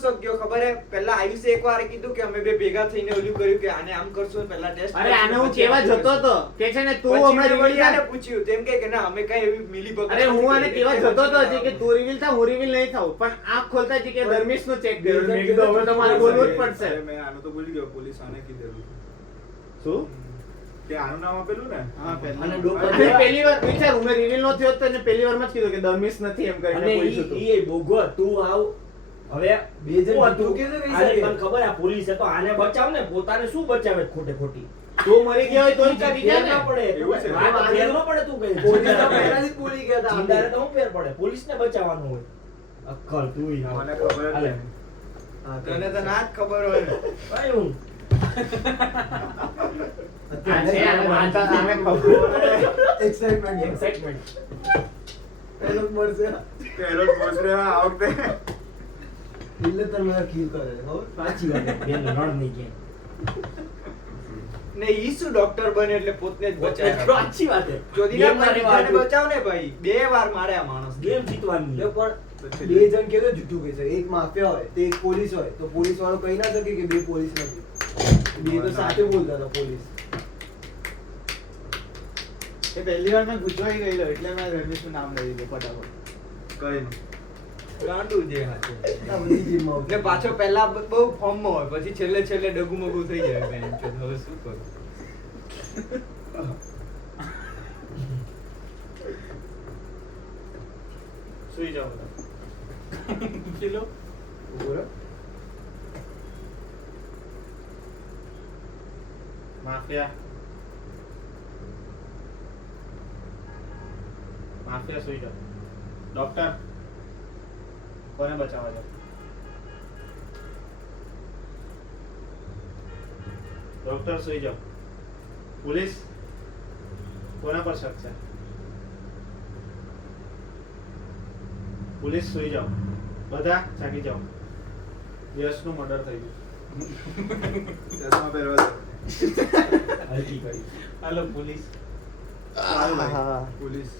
ગયો ખબર હે પહેલા આયુષે એકવાર કીધું કે અમે બે ભેગા થઈને ઓલું કર્યું કે આને આમ કરશું પહેલા ટેસ્ટ અરે આને હું કેવા જતો તો કે છે ને તું હમણાં રિવીલ આને થા પૂછ્યું તેમ કે ના અમે કઈ એવી મિલી ભગત અરે હું આને કેવા જતો તો કે તું રિવીલ થા હું રિવીલ નહીં થાઉં પણ આંખ ખોલતા જ કે ધર્મેશ નું ચેક કર્યું મેં કીધું હવે તો મારે બોલવું જ પડશે મેં આનું તો ભૂલી ગયો પોલીસ આને કીધેલું શું કે આનું નામ આપેલું ને હા પહેલા અને ડોક- અરે પહેલી વાર વિચાર મેં રિવીલ નો થયો તો એને પહેલી વારમાં જ કીધું કે ધર્મેશ નથી એમ કરીને અને પૂછ્યું હતું. ઈ બોગો તું આવ હવે બે જણ હું હતું? તું કેવી રીતે આને કહી મને ખબર આ પોલીસ છે તો આને બચાવ ને પોતાને શું બચાવે ખોટે ખોટી તું મરી ગયો હોય તોય જીતી ફેર જા ના ને. પડે એવું છે? વાત ફેર ન પડે તું કઈ પોલીસ તો પહેલાથી જ બોલી ગયા હતા જિંદારે તો હું ફેર પડે પોલીસને બચાવવાનું હોય અક્કલ તું ઈ આવ. મને ખબર જ હાલે. નહીં. તને તો ના જ ખબર હોય ને. કઈ હું આ છે આને વાંચતા સામે ખબર એક્સાઇટમેન્ટ એક્સાઇટમેન્ટ પેલો મળશે પહેલો જ બોસ રે આ વખતે એટલે તને મને ખીલ કરે છે ખબર સાચી વાત છે. બેન રણ નહીં કે ને ઈ શું ડોક્ટર બને એટલે પોતને જ બચાવે સાચી વાત છે ચોદીના ગેમ મારી પૈસાને વાત. બચાવ ને ભાઈ 2 વાર માર્યા માણસ ગેમ જીતવાની જો પણ બે જણ કેતો જુઠ્ઠું કહે છે એક માફિયા હોય તે એક પોલીસ હોય તો પોલીસ વાળો કહી ના શકે કે બે પોલીસ નથી બે તો સાથે બોલતા હતા પોલીસ એ પહેલી વાર મેં ગુજવાઈ ગયેલો એટલે મેં ધર્મેશનું નામ લઈ લીધું ફટાફટ કઈ નહીં. ગાંડું જે હાચે. આ બધી જીમમાં ને પાછો પહેલા બહુ ફોર્મમાં હોય પછી છેલ્લે ડગુમગુ થઈ જાય બેન હવે શું કરું સુઈ જાઓ બધા. ઉભો રહો. માફિયા સુઈ જાઓ. ડોક્ટર કોને બચાવવા છે? ડોક્ટર સુઈ જાઓ. પોલીસ કોના પર શક છે? પોલીસ સુઈ જાઓ. બધા જાગી જાઓ. યશનું મર્ડર થઈ ગયું. ચશ્મા પહેરવા દે. હલકી કરી હાલો પોલીસ. ચાલ ભાઈ. પોલીસ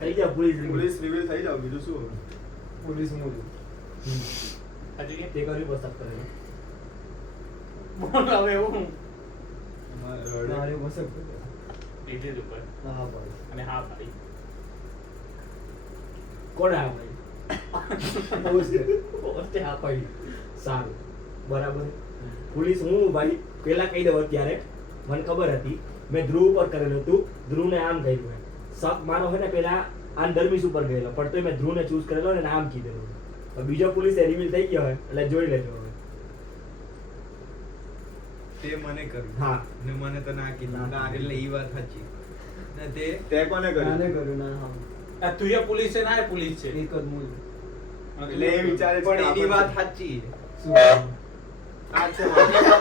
થઈ જા પોલીસ પોલીસ રિવીલ થઈ જાવ બીજું શું હવે? પોલીસ મૂળ હજી કે તે કરી પસંદ કરે બોલ હવે હું અમારે રડે. મારે વસક લીધી જ ઉપર હા ભાઈ અને હા ભાઈ કોણ આ ભાઈ પોલીસ ઓસ્તે હા ભાઈ સારું બરાબર પોલીસ હું ભાઈ પેલા કહી દઉં અત્યારે મને ખબર હતી મેં ધ્રુવ ઉપર કરેલું હતું ધ્રુવને આમ કર્યું હોય શક મારો હોય ને પેલા આમ ધર્મીશ ઉપર ગયેલો પણ તોય મેં ધ્રુવને ચૂઝ કરેલો ને આમ કીધેલું હવે બીજો પોલીસ રિવીલ થઈ ગયો હોય એટલે જોઈ લેજો હવે તે મને કર્યું હા. ને મને તો ના કીધું ના. એટલે ઈ વાત સાચી ને તે તે કોને નાને કર્યું? કર્યું ના હા આ તું એ પોલીસ છે ના એ પોલીસ છે એક જ મૂળ એટલે એ વિચારે છે પણ કે એની વાત આપણે- સાચી શું આ છે માફિયા.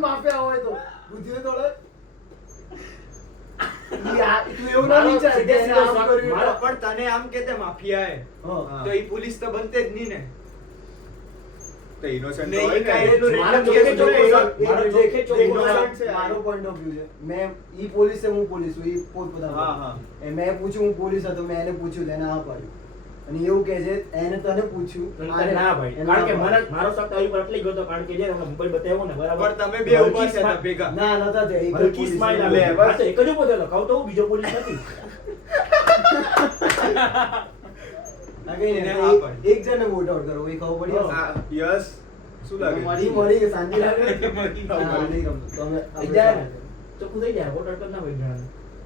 માફિયા હોય તો બુદ્ધિને તોડે તું એવું ના વિચાર કે એને આમ કર્યું મારો- પણ તને આમ કે તે માફિયા હે હા. તો ઈ પોલીસ તો બનતે જ નહીં ને તો innocent ને હોય ઈ ને. કાંઈ એટલું મારો એટલે જોકે કેસ ચોખ્ખો જોડે શક, મારો જોકે ચોખ્ખો innocent શક. છે. મારો point of view છે મેં ઈ પોલીસ છે હું પોલીસ છું ઈ પોતપોતાનું. હા, હા. મેં પૂછ્યું હું પોલીસ હતો મેં એને પૂછ્યું તો એને હા પાડ્યું અને એવું કહે છે એને તને પૂછ્યું તને આને- ના ભાઈ એને કારણ કે ના પાડ્યું. મારો શક આવી પર એટલી ગયો હતો કારણ કે જે મને મોબાઈલ બતાવ્યો ને બરાબર પણ તમે બે ઉભા છે તો ભેગા ના નતા તે એક જ હલકી પોલીસ સ્માઈલ હતો. આવે બસ. આ તો એક જ ઉભો થયેલો કહું તો હું બીજો પોલીસ નથી ના કઈ એને નહીં, હા એક- પાડી. એક જણને વોટ આઉટ કરો એ ખબર પડી હશે? આ યશ શું લાગે? મળી કે શાંતિ લાગે મળી. ના, નહીં ગમતું. તમે થઈ જાય ને ચોખ્ખું થઈ જાય વોટ અટક ના હોય ઘણા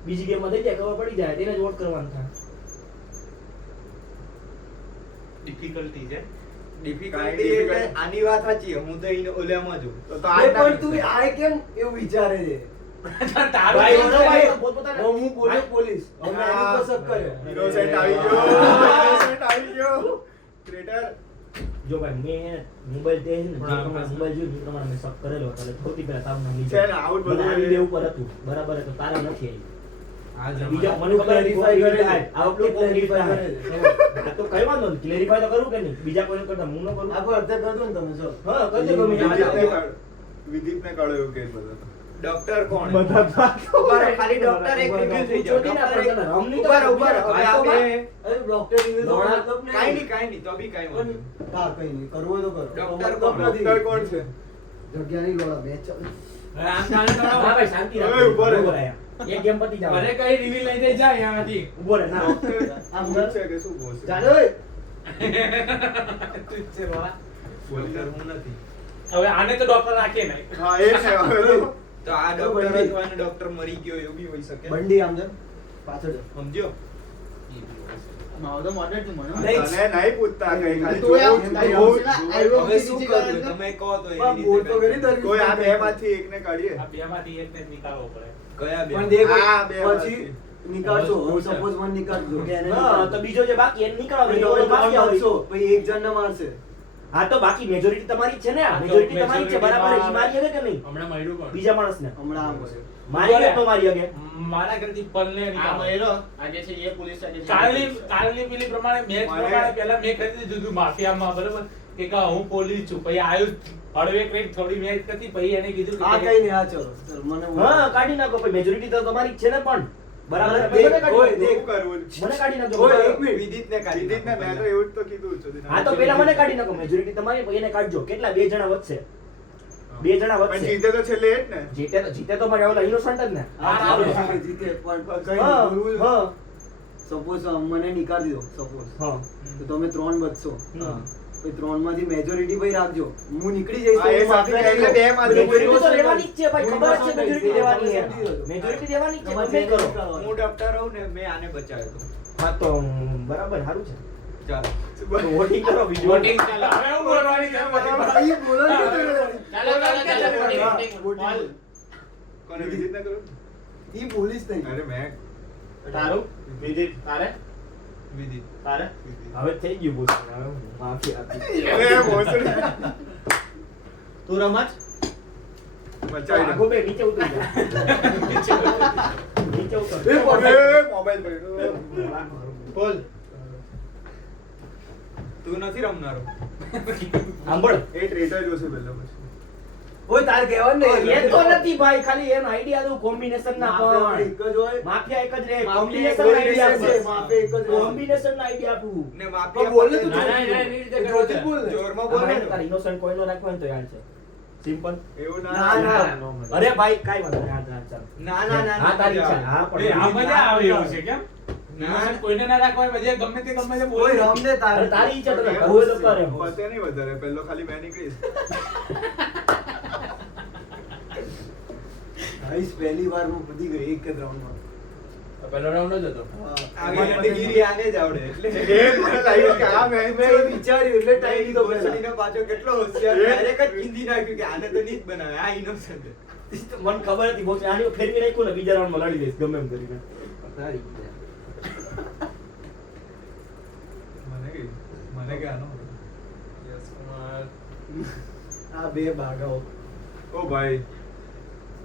બીજી ગેમમાં થઈ જાય ખબર પડી જાય તેને જ વોટ કરવાનું થાય ડિફિકલ્ટી છે. ડિફિકલ્ટી એટલે આની વાત સાચી હે. હું તો ઈને ઓલામાં છું તો એ આ પણ તું આ કેમ એવું વિચારે છે તારું ભાઈ, કેવું ઓલો છે? ભાઈ, પોતપોતાના- હવે હું બોલ્યો પોલીસ હવે મેં એની પર શક કર્યો innocent આવી ગયો. innocent આવી ગયો. Traitor. જો ભાઈ મેં મોબાઈલ તે છે ને જે પણ આ પ્રમાણે મોબાઈલ જોયું એ પ્રમાણે મેં શક કરેલો હતો એટલે સૌથી પહેલા તારું નામ છે લીધું ને, આવું જ મને બધું આની બે ઉપર હતું બરાબર તો તારા નથી આવી આ બીજા જમાના મને ખબર હતી Clarify કરે છે. આ વખતે Clarify clarify કરે છે. આ તો કઈ વાંધો નહીં ક્લેરિફાય તો કરું કે નહીં બીજા કોઈને કરતા હું ન કરું આ પણ અત્યારે કરજો ને તમે જો હા કરજો ગમે તે. વિદીપને કાઢો એવું કે બધા. ડોક્ટર કોણ બધા ઉભા રહો, ખાલી ડોક્ટર એક રિવીલ થઈ જાવ ચોથી ના ડોક્ટર એક- પડે, રમણી તો ઉભા રહો, ઉભા રહો. હવે આ આ તો બે- અરે ડોક્ટર રિવ્યુ તો લોડા- મતલબ નહીં. કાંઈ નહીં, તો બી કાંઈ વાંધો નહીં. પણ હા કઈ નહીં કરવું હોય તો કરો ડોક્ટર મતલબ કોણ? નથી. ડોક્ટર કોણ છે? જગ્યાની લોડા મેચ ચાલે. હા ભાઈ શાંતિ રાખ. હવે ઉભો રહે. ઉભો રહે અહીંયા. એક ગેમ પતી જાવ. મને કઈ રિવીલ નહીં થઈ જાય આમાંથી. ઉભો રહે ના. આમ શું છે કે શું બોલશે? ચાલો ઓય. ડોક્ટર હું નથી. હવે આને તો ડોક્ટર રાખીએ નહીં. હા, એ છે હવે તો. તો આ ડોક્ટર જ હોય ને ડોક્ટર મરી ગયો એવું બી હોઈ શકે બંડી આમ જેમ પાછળ જા. સમજ્યો તને નહીં પૂછતા કઈ, ખાલી તો આમ જોવું જ આઈ જોવું જ વોન્ટ જોવું. આઈ વોન્ટ હવે શું બીજી કરવું વાત તમે કહો તો પણ એવી બોલ રીતે તો કરી કરીએ. તારી કોઈ આ બે માંથી એકને કાઢીએ. આ બેમાંથી એકને જ નીકાળવો પડે. કયા બે પણ દેખ આ બે પછી માંથી. નીકાળશો હવે શું છે? સપોઝ મને નીકાળજો કે એને હા તો બીજો જે બાકી એને નીકળો પછી બીજો તમે બાકી ત્રણ હોય. બચશો, પછી એક જણને મારશે હા તો બાકી મેજોરિટી તમારી જ છે ને હા, તો મેજોરિટી તમારી જ છે majority બરાબર માં- ઈ મારી હગે કે નહીં હમણાં મળ્યું કોણ? બીજા માણસને હમણાં આમ કરે મારી હગે તો મારી હગે મારા ઘરથી પલને આ નીકાળો. મહિરો આજે છે એ પોલીસ આજે છે કાલની પેલી પ્રમાણે મેચ મારે- પ્રમાણે પહેલા મેં કરી દીધું હતું માફિયામાં બરોબર કે કા હું પોલીસ છું પછી આયુષ હળવે કંઈક થોડી મેચ કરી પછી એને કીધું આ કે કઈ નહીં આ ચલો ચલો, મને હા કાઢી નાખો પછી મેજોરિટી તો તમારી જ છે ને પણ બરાબર મને મને દેખ, કાઢી ઓય, નાખજો. શું કરવું? મને કાઢી નાખજો ઓય, એક મિનિટ. વિદિતને કાઢી વિદિતને નાખો. મેં તો એવું જ તો કીધું છે. હા તો પેલા મને કાઢી નાખો મેજોરિટી તમારી પછી એને કાઢજો કેટલા બે જણા વધશે બે જણા પણ વધશે જીતે તો છેલ્લે એ જ ને. જીતે તો મારે ઓલા ઇનોસન્ટ જ ને હા, હા, ચાલો, હા. જીતે, પણ કઈ હા નહીં, બોલવું. હા સપોઝ મને નીકાળી દો સપોઝ હા તો તમે 3 બચશો હા. પછી 3 માંથી મેજોરિટી ભાઈ રાખજો હું નીકળી જઈશ તો હા, એ હું માફી સાચું નહીં કહે છે, કરું. બે માંથી મેજોરિટી તો હું રહેવાની જ છે ભાઈ ખબર જ છે innocent મેજોરિટી રહીશ. રહેવાની છે સમજી લો. મેજોરિટી રહેવાની જ છે તમારે તમે જે કરો નીકાળવાનું. હું ડોક્ટર રહું ને મેં આને બચાવ્યો હતો. હા તો બરાબર સારું છે ચાલો તો વોટિંગ કરો બીજું વોટિંગ ચાલો હવે હું બોલવાની છે બરાબર. ઈ બોલો ને તો. ચાલો વોટિંગ બોલ. કોને વિદિતને કરું? ઈ પોલીસ નહીં અરે મેં તારું વિદિત તારે વિદિત તારે હવે થઈ ગયું બોસ હવે માફી આપી અરે ભોસડી. તું રમત બચાવી આગો દે. બે નીચે ઉતરી જા નીચે ઉતર એ બોલ. એ મોબાઈલ પડ્યો. બોલ તું નથી રમનારો સાંભળ એ ટ્રેટર જોશે પહેલા પછી. ઓય તારે કહેવાનું નહીં. એ તો નથી ભાઈ ખાલી એનો આઈડિયા દઉં કોમ્બિનેશન ના માફિયા પણ એક જ હોય. માફિયા એક જ રહે માફિયા કોમ્બિનેશન એક જ આઈડિયા છે, માફિયા એક જ રહે. કોમ્બિનેશન ના આઈડિયા આપું ને પણ માફિયા બોલ ને તું ના, ના, ના, એની રીતે જોરથી જ બોલ ને. જોરમાં બોલ ને તારે ઇનોસન્ટ કોઈનો રાખવો હોય ને તો યાદ છે સિમ્પલ એવું ના, ના. અરે ભાઈ કાઈ વાંધો નહીં હા ચાલ ના ના ના હા તારી ઈચ્છા હા એ આ પણ મજા આવે એવું છે કેમ ના. કોઈને ના રાખવા હોય, મજા ગમે તે ઓય બોલે રમ ને તારે. અરે તારી ઈચ્છા તને કરવું હોય તો કર એમ પતે નહીં વધારે પહેલો ખાલી મેં નીકળીશ. ગાઈસ પહેલી વાર માં પતી ગઈ એક જ રાઉન્ડ માં. પહેલો રાઉન્ડ જ હતો. આવી લંડગીરી આને જ આવડે એટલે એ જ મને લાગ્યું કે આ મેં મેં એ વિચાર્યું એટલે ટાઈમ લીધો પહેલા. ભોસડીનો પાછો કેટલો હોશિયાર એ- ડાયરેક્ટ જ ચીંધી નાખ્યું કે આને તો નહીં જ બનાવે આ innocent છે. મને ખબર હતી બોસ આની ફેરવી નાખ્યું ને બીજા રાઉન્ડમાં લડી દઈશ ગમે એમ કરીને મને કે આનો આ બે ભાગાઓ. ઓ ભાઈ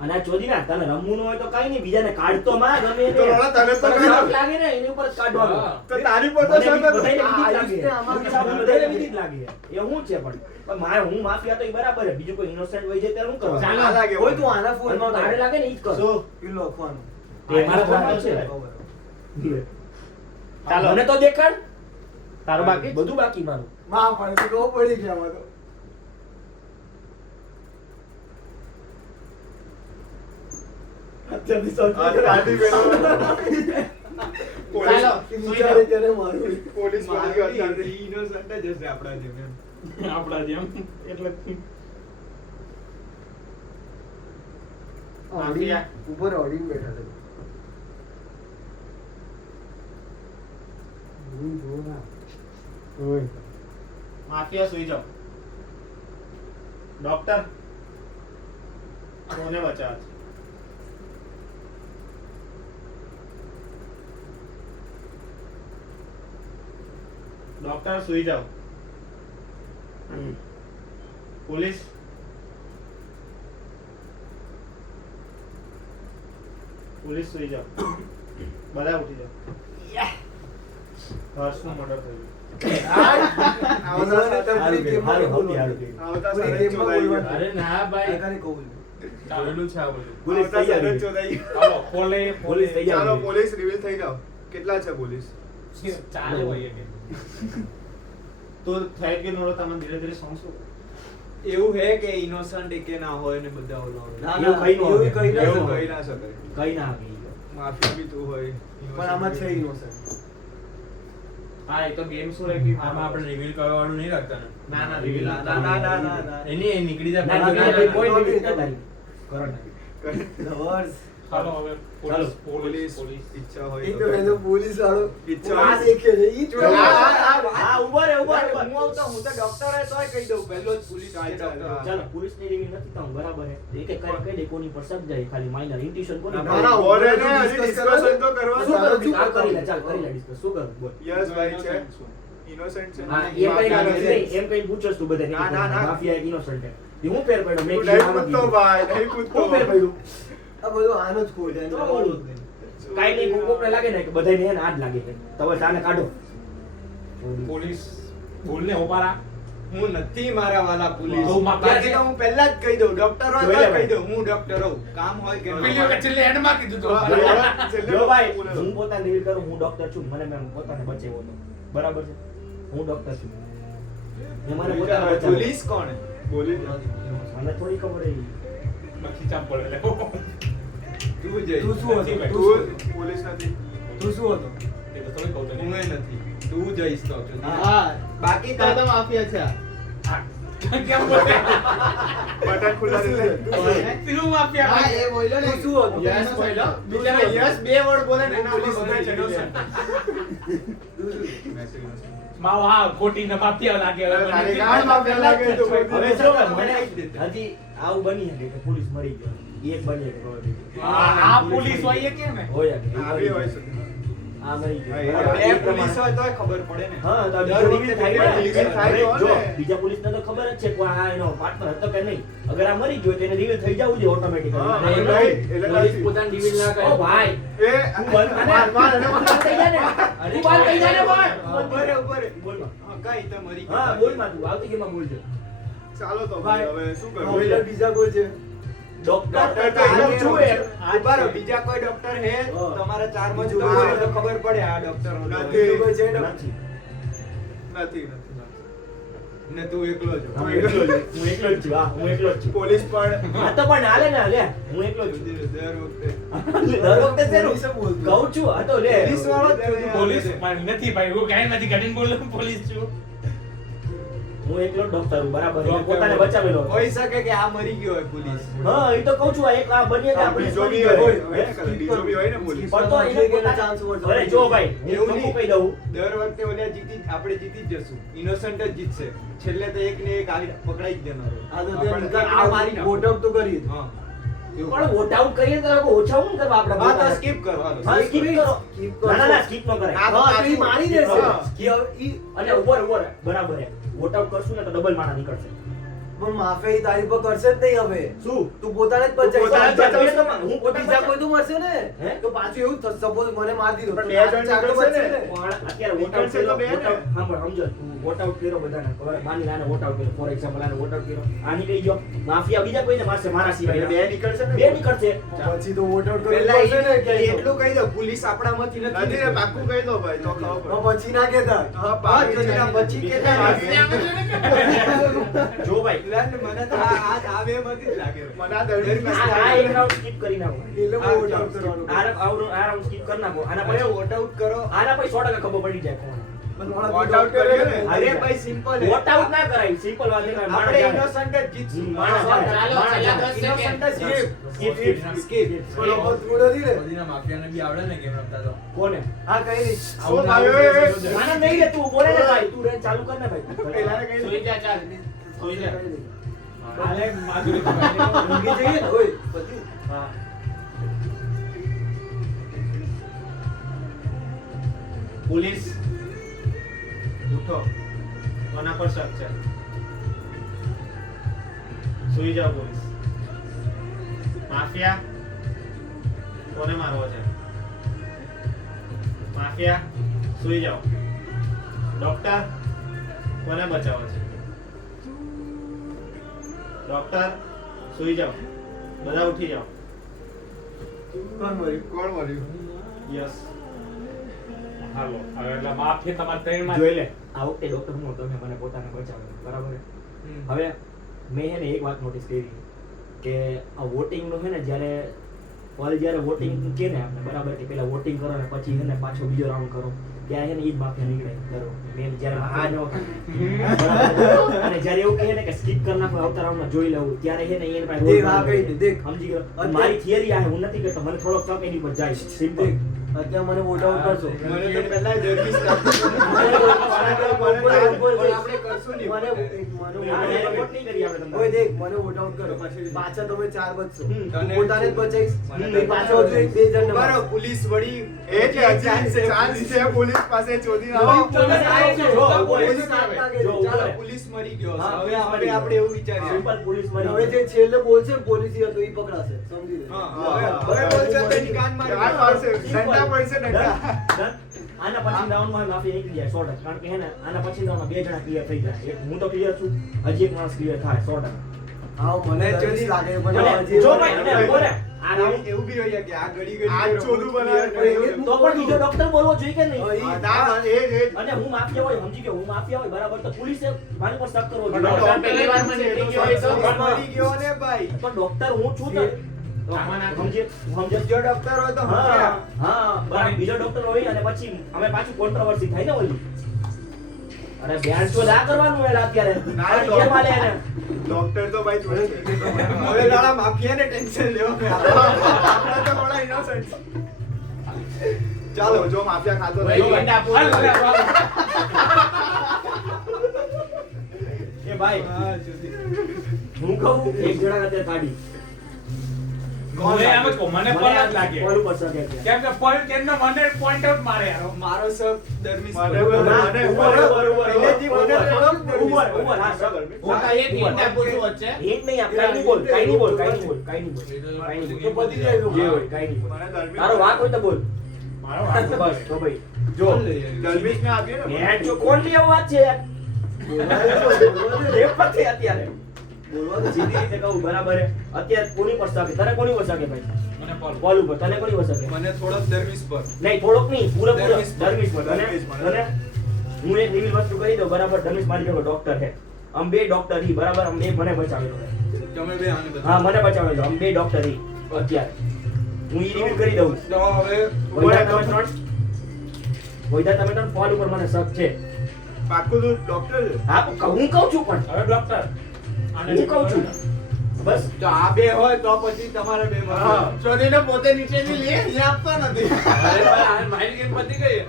અને આ ચોદી ના તને રમવું ન હોય તો કઈ નહીં બીજાને કાઢતો માં ગમે એને. તો રોલા તને તો તને કાઢો. શોખ લાગે ને એની ઉપર જ કાઢવાનું હા. તો તારી પર તો મને શરત બધાયને હતી. બીજી જ લાગે. આમાં હું સાબુ બધાયને બીજી જ લાગે. એ હું છે પણ મારે હું માફિયા તો ઈ બરાબર છે બીજું કોઈ ઇનોસન્ટ હોય છે ત્યારે હું કરવાનું? ચાલો. આ લાગે ઓય તું આના ફોન માં તારે લાગે ને ઈ જ કર. શું ઈ લખવાનું. તે મારા ફોનમાં છે. બરાબર. ચાલો. મને તો દેખાડ તારું બાકી બધું બાકી મારું માં પણ તો કહું પડી ગયા આમાં તો. અત્યારથી સૌથી આ ગાડી બેઠો. પોલીસ ચાલો. વિચારે ત્યારે મારું. પોલીસ વાળી ગયો મારી અત્યારથી. innocent જ હશે આપણા જેમ એમ. આપણા જેમ એટલે માફિયા. ઉપર ઓડીને બેઠા છે. ઓય માફિયા સુઈ જાઓ ડોક્ટર કોને બચાવે છે ડોક્ટર સુઈ જાઓ પોલીસ પોલીસ સુઈ જાઓ બધા ઉઠી જાઓ હર્ષનું મર્ડર થયું આવતા સાથે હારું પૂરી કર્યું, ગેમમાં હારું, બોલવાનું. હારું કર્યું. આવતા પૂરી સારે ગેમમાં ચોલાઈ બોલવાનું. ગયો. અરે ના ભાઈ આગાને કહું છું. જોયેલું છે આ બધું. પોલીસ આવતા તૈયારી. સરસ ચોદાઈ. ચાલો પોલીસ તૈયાર. ચાલો પોલીસ રિવીલ થઈ જાવ. કેટલા છે પોલીસ? ચાલે ભાઈ કે તો થઈ કે નોડો તમે ધીરે ધીરે સોંગશો. એવું હે કે ઇનોસન્ટ કે ના હોય ને બધા ઓલા હોય. ના, એવું કઈ નો એવું હોય. કઈ ના એવું હોય. કહી ના શકાય. કઈ ના આવી. માફિયા બી તું હોય. પણ આમાં છે innocent. હા એ તો ગેમ શું રહી આમાં આપણે રિવીલ કરવાનું નહીં રાખતા ને. ના ના રિવીલ ના. એની એ નીકળી જાય. ના, ના, પછી ના, કોઈ ના, limit ના, નથી. કરો ને. Lovers. ચાલો હવે પોલીસ પોલીસ પોલીસ ઈચ્છા હોય એક તો એનો પોલીસ વાળો ઈચ્છા આ હોય. દેખ્યો છે ઈ જ હા, હા, પોલીસ. હા. ઉભો રે, ઉભો રે, ઉભો રે. હું આવતો હું તો ડોક્ટર હે તોય કહી દઉં પહેલો જ પોલીસ ચાલો, ચાલો, પોલીસની રિવીલ નથી થવું, બરાબર હે. એક એક કરી કહી દે કોની પર શક જાય, ખાલી minor intuition કોની ના, પર. ના, ઓરે ને discuss હજી discussion તો કરવા શું ચાલો. કરું? ચાલ કરી લે, ચાલ કરી લે discuss. શું કરું? બોલ. યસ ભાઈ છે. ઇનોસન્ટ છે. હા, એમ કઈ માફિયા ના નથી. એમ કઈ પૂછોસ તું બધાને. ના, ના, ના. માફિયા એક innocent હે. એ હું ફેર પડ્યો? મેં તું કીધું નહીં આમાં પૂછતો કીધું. ભાઈ, નહીં પૂછતો. હું ફેર પડ્યું? આ બધું આનો જ ખોટ છે. તો કાંઈ નહીં, કોકને લાગે ને કે બધાયને હે ને આ જ લાગે છે. તો હવે તાને કાઢો. પોલીસ બોલને ઉભારા હું નથી મારા વાલા પોલીસ તો માફિયા બાકી છે. તો હું પહેલા જ કહી દઉં ડોક્ટર હોય જોઈ લે તો કહી ભાઈ. દઉં હું ડોક્ટર હોઉં કામ હોય કે ન પેલી હોય. વખત છેલ્લે એન્ડમાં કીધું તો હા, છેલ્લે જો ભાઈ, બોલો. હું પોતાને રિવીલ કરું, હું ડોક્ટર છું. મને મેં પોતાને બચાવ્યો હતો. બરાબર છે? હું ડોક્ટર છું. મેં મને પોતાને બચાવ્યો. પોલીસ કોણ હે? બોલી જ. મને થોડી ખબર હે. બાકી ચાપ પડે તું જઈ તું શું હતો? તું પોલીસ નથી. તું શું હતો? એ તો થોડી કહું તને હું એ નથી તું જઈશ તો હા બાકી તો તો માફિયા છે કેમ બોલે બટન ખુલ્લા દીધે. તીરું માફિયા હા એ બોલ્યો ને તું શું હતો? યસ બોલ્યો બીજા યસ બે વર્ડ બોલે ને એના પોલીસ પોલીસ નથી, innocent. માવ હા ખોટી ને માફિયા લાગે હવે મને તારી નથી ગાંડ માફિયા લાગે તો ખબર. કોઈ હવે જો મને હજી આવું બની શકે કે પોલીસ મરી ગયો. એ એક બની શકે probability. આ પોલીસ હોય એ કેમ હે? હોય શકે. આ બી હોય શકે. આ મરી ગયો. હા, બરાબર. બે એ પોલીસ પ્રમાણે- હોય તોય ખબર પડે ને હા, તો દર બીજો વખતે reveal થાય ને. reveal થાય તો જો, ને. બીજા પોલીસને તો ખબર જ છે કે આ એનો પાર્ટનર હતો કે નહીં. અગર આ મરી ગયો તો એને reveal થઈ જવું જોઈએ automatically. હા, અને એ ભાઈ, નથી. એટલે પોલીસ નથી. પોતાની રિવીલ ના કરે ઓ ભાઈ, એ તું બંધ થા ને. માર, માર, અને તું બંધ થઈ જા ને. તું બંધ થઈ જા ને ભાઈ. ઉભરે ઉભરે બોલમાં. હા, કઈ તો મરી હા, ગયો. બોલમાં તું. આવતી ગેમમાં બોલજો. ચાલો તો ભાઈ હવે શું બોલો. કરવું? બીજા કોઈ છે? ડોક્ટર ડોક્ટર તો તો હું છું એ. ઉભા રહો, બીજા કોઈ ડોક્ટર હે હા. તમારા ચારમાં બીજું જોયું કોઈ હોય તો છે? ખબર પડે આ ડોક્ટર ઓલો નથી. હોય. બીજું કોઈ છે? નથી. નથી. ને તું એકલો જ હું એકલો જ છું. હા, હું એકલો જ છું. પોલીસ પણ હા તો પણ હાલે ને હાલે. હું એકલો જ છું. દર વખતે દર વખતે શેનું? પોલીસે બોલતું. કહું છું. હા તો લે. પોલીસ વાળો જ છે. પોલીસ પણ નથી ભાઈ હું કાંઈ નથી ઘડીને બોલું પોલીસ છું હું એકલો જ ડોક્ટર છું. બરાબર. મેં ડોક્ટર પોતાને બચાવેલો હતો. હોઈ શકે કે આ મરી ગયો હોય પોલીસ હા, એ તો કહું છું. આ એક આ બનીએ કે આપણે બીજો બી મરી ગયો. હોય ને કદાચ. બીજો બી હોય ને પોલીસ. પણ તો એને પોતાને- ચાન્સ મળતો. અરે જો ભાઈ, હું એવું ચોખ્ખું નહીં. કહી દઉં. દર વખતે ઓલા આપણે જીતી જ જશું ઇનોસન્ટ જ જીતશે છેલ્લે તો એક ને એક આવી પકડાઈ જ દેનારો આ તો આપણે તે આ મારી નાખો. વોટ આઉટ તો કરી હા પણ વોટ આઉટ કરીએ તો ઓછા હું કરવા આપણે હા તો પોતાને? સ્કીપ કરો હાલો. હા, skip કરો. skip કરો. ના, ના, ના, skip ન કરાય. હા, હા, તો ઈ મારી દેશે. હા. કે હવે ઈ અને ઉભો રહે. બરાબર હે. વોટ આઉટ કરશું ને તો ડબલ માણા નીકળશે. પણ માફી તારી પર કરશે જ નહીં હવે. શું? તું પોતાને જ તું પોતાને જ બચાવીશ. બચાવીશ. હું પોતે બીજા કોઈ તો મળશે ને હે? તો પાછું એવું થશે સપોઝ મને મારી દીધો પણ તો બે જણ ચાર તો નીકળશે બચશે ને. ને. પણ અત્યારે વોટ આઉટ નીકળશે તો બે ને. સમજો તું વોટ આઉટ કર્યો બધાને ખબર માની આને વોટ આઉટ કર્યો ફોર એક્ઝામ્પલ આને વોટ આઉટ કર્યો આ નીકળી ગયો માફિયા બીજા કોઈને મારશે મારા સિવાય બે નીકળશે ને. બે નીકળશે પછી તો વોટ આઉટ કરવું પહેલા પડશે ને કે એટલું કહી દો પોલીસ આપણામાંથી નથી નથી ને પાક્કું કહી દો ભાઈ તો ખબર પડે. પછી ના કેતા હા, હા, પાક્કું તો તેના છે. પછી કેતા જો ભાઈ મને તો આ બે માંથી જ લાગે મને આ દરમિયાન આ એક રાઉન્ડ સ્કીપ કરી નાખો એટલે હા, વોટ ચાલો, આઉટ કરવાનું આ રાઉન્ડ સ્કીપ કરી નાખો આના અરે પછી વોટ આઉટ કરો આના પછી 100% ખબર પડી જાય કોણ વોટ આઉટ કર્યો ને. અરે ભાઈ સિમ્પલ વોટ આઉટ ના કરાય સિમ્પલ વાત છે આપણે ઇનોસન્ટ જ જીતશું માણસ ચાલો, છેલ્લા 10 ઇનોસન્ટ જ સેકન્ડ. સ્કીપ પણ લોકો થોડું નથી ને બધીના માફિયાને બી આવડે ને ગેમ રમતા તો કોને હા કઈ નહીં ઓ ભાઈ, માનો નહીં લે તું બોલે ને ભાઈ તું રેન ચાલુ કર ને ભાઈ પેલાને કહી દે. સુઈ જા ચાલ સુઈ જા હાલે માધુરી તો ભાઈ ઊંઘી જઈએ ને ઓય પછી હા પોલીસ ઉઠો કોના પર શક છે સુઈ જાઓ પોલીસ માફિયા કોને મારવો છે માફિયા સુઈ જાઓ ડોક્ટર કોને બચાવો છે ડોક્ટર સુઈ જાઓ બધા ઉઠી જાઓ. કોણ મર્યું? યસ. હાલો હવે એટલે માફી તમારે ત્રણમાં જોઈ લે આ વખતે ડોક્ટર હું તમે મને પોતાને બચાવ્યો બરાબર છે? હવે મેં હે ને એક વાત નોટિસ કરી કે આ વોટિંગ નું છે ને જ્યારે જ્યારે વોટિંગ કે ને આપણે બરાબર કે પેલા વોટિંગ કરો ને પછી છે ને પાછો બીજો રાઉન્ડ કરો ત્યારે છે ને ઈ જ માફિયા નીકળે દર વખતે. મેં જ્યારે માફિયા ન બરાબર. અને જ્યારે એવું કહે ને કે સ્કીપ કરી નાખો આવતા રાઉન્ડમાં જોઈ લઉં ત્યારે છે ને એની પાસે દેખ આ કઈ દે, દેખ. સમજી ગયો મારી થિયરી આ છે, હું નથી કહેતો મને થોડો તક એની પર જાય સિમ્પલ. અત્યારે મને વોટ આઉટ કરશો. મને તો પહેલા દરવીશ લાગતું હતું. પણ આપણે કરશું નહીં. મને વોટ નહીં કરી આપણે તમને. ઓય દેખ મને વોટ આઉટ કરો પાછા તમે 4 બચશો તને- પોતાને જ બચાઈશ મને તો પાછો હજુ એક બે જણ બરો પોલીસ વળી એ જ હજી ચાન્સ છે પોલીસ પાસે ચોરી ના પોલીસ આવે છે. જો, પોલીસ આવે. જો, ચાલો ઉભો પોલીસ મરી ગયો હા, હવે પોલીસ મરી આપણે એવું વિચારીએ સિમ્પલ પોલીસ મરી હવે જે છેલ્લે બોલશે ને પોલીસ હતો એ પકડાશે સમજી લે હા હવે બોલશે તો એની કાન મારી કાન મારશે. ડંડા પડશે, ડંડા. આના પછી રાઉન્ડમાં માફી નીકળી જાય 100%. કારણ કે હે ને આના પછી રાઉન્ડમાં બે જણા ક્લિયર થઈ જાય. એક હું તો ક્લિયર છું, હજી એક માણસ ક્લિયર થાય 100%. હા મને મને ચોરી લાગે અને પણ હજી જો ભાઈ અને બોલે આ રાઉન્ડ એવું બી હોય કે આ ઘડી ઘડી આ ચોલું બનાવે. તો પણ બીજો ડોક્ટર બોલવો જોઈએ કે નહીં? હા, ના, એ જ. અને હું માફિયા હોય સમજી ગયો હું માફિયા હોય બરાબર તો પોલીસે મારી પર શક કરવો પણ જોઈએ. ડોક્ટર પહેલી વારમાં નીકળી ગયો હોય તો મરી ગયો ને ભાઈ તો ડોક્ટર હું છું તો સમજે જો ડોક્ટર હોય તો હા સમજ્યા. હા બરાબર બીજો ડોક્ટર હોય અને પછી અમે પાછું કોન્ટ્રોવર્સી થાય ને ઓલી અરે બેન તો ના કરવાનું એલા અત્યારે ના, કેમ હાલે એને? ડોક્ટર તો ભાઈ જોડે છે. હવે દાડા માફિયાને ટેન્શન લેવા આપણે તો થોડા innocent. ચાલો જો માફિયા ખાતો ભાઈ, નહીં. ઈંડા પૂરું કરે. એ ભાઈ હું કહું એક જણા અત્યારે કાઢી હું એમ જ કહું, મને પણ જ લાગે કોલ ઉપર શકે છે. કેમ કે point એમનો મને point out મારે યાર. મારો સબ દરમિસ મને ઉભર, મને ઉભર, પહેલેથી મને થોડોક ઉભર, ઉભર, હા, સર. હું કાંઈ એક ઈંડા પૂરું વચ્ચે. હિન્ટ નહીં આપ, કાંઈ નહીં બોલ, કાંઈ નહીં બોલ, કાંઈ નહીં બોલ, કાંઈ નહીં બોલ, કાંઈ નહીં બોલ. તો પતી જાય જે હોય, કાંઈ નહીં બોલ. મને ધર્મેશ- તારો વાંક હોય તો બોલ. મારો વાંક તો બસ, તો ભાઈ. જો ધર્મેશને આપીએ ને. મેં જો કોણ ની વાત છે યાર એ પછી અત્યારે બોલવાનું સીધી રીતે કહું બરાબર છે અત્યારે કોની પર શકે તને કોની પર શકે ભાઈ મને Paul. બોલ ઉપર તને કોની પર શકે મને થોડોક દરમિસ પર નહીં થોડોક નહીં પૂરેપૂરો ધર્મેશ પર. ધર્મેશ પર તને ધર્મેશ પર. તને હું એક એવી વસ્તુ કહી દઉં બરાબર ધર્મેશ મારી જોડે ડોક્ટર છે અમે બે ડોક્ટર હી બરાબર અમે બે મને બચાવેલો છે તમે બે આને હા બતાવો મને બચાવેલો અમે બે ડોક્ટર હી અત્યારે હું ઈ રિવીલ કરી દઉં તો હવે વૈદા તમે ત્રણ ફોન ઉપર મને શક છે પાક્કું તું ડોક્ટર છે? હા હું કહું છું પણ હવે ડોક્ટર હું કહું છું બસ તો આ બે હોય તો પછી તમારે બે માં હા. ચોરીને પોતે નીચેથી લે, અહીંયા આપતો નથી. અરે ભાઈ આ મારી ગેમ પતી ગઈ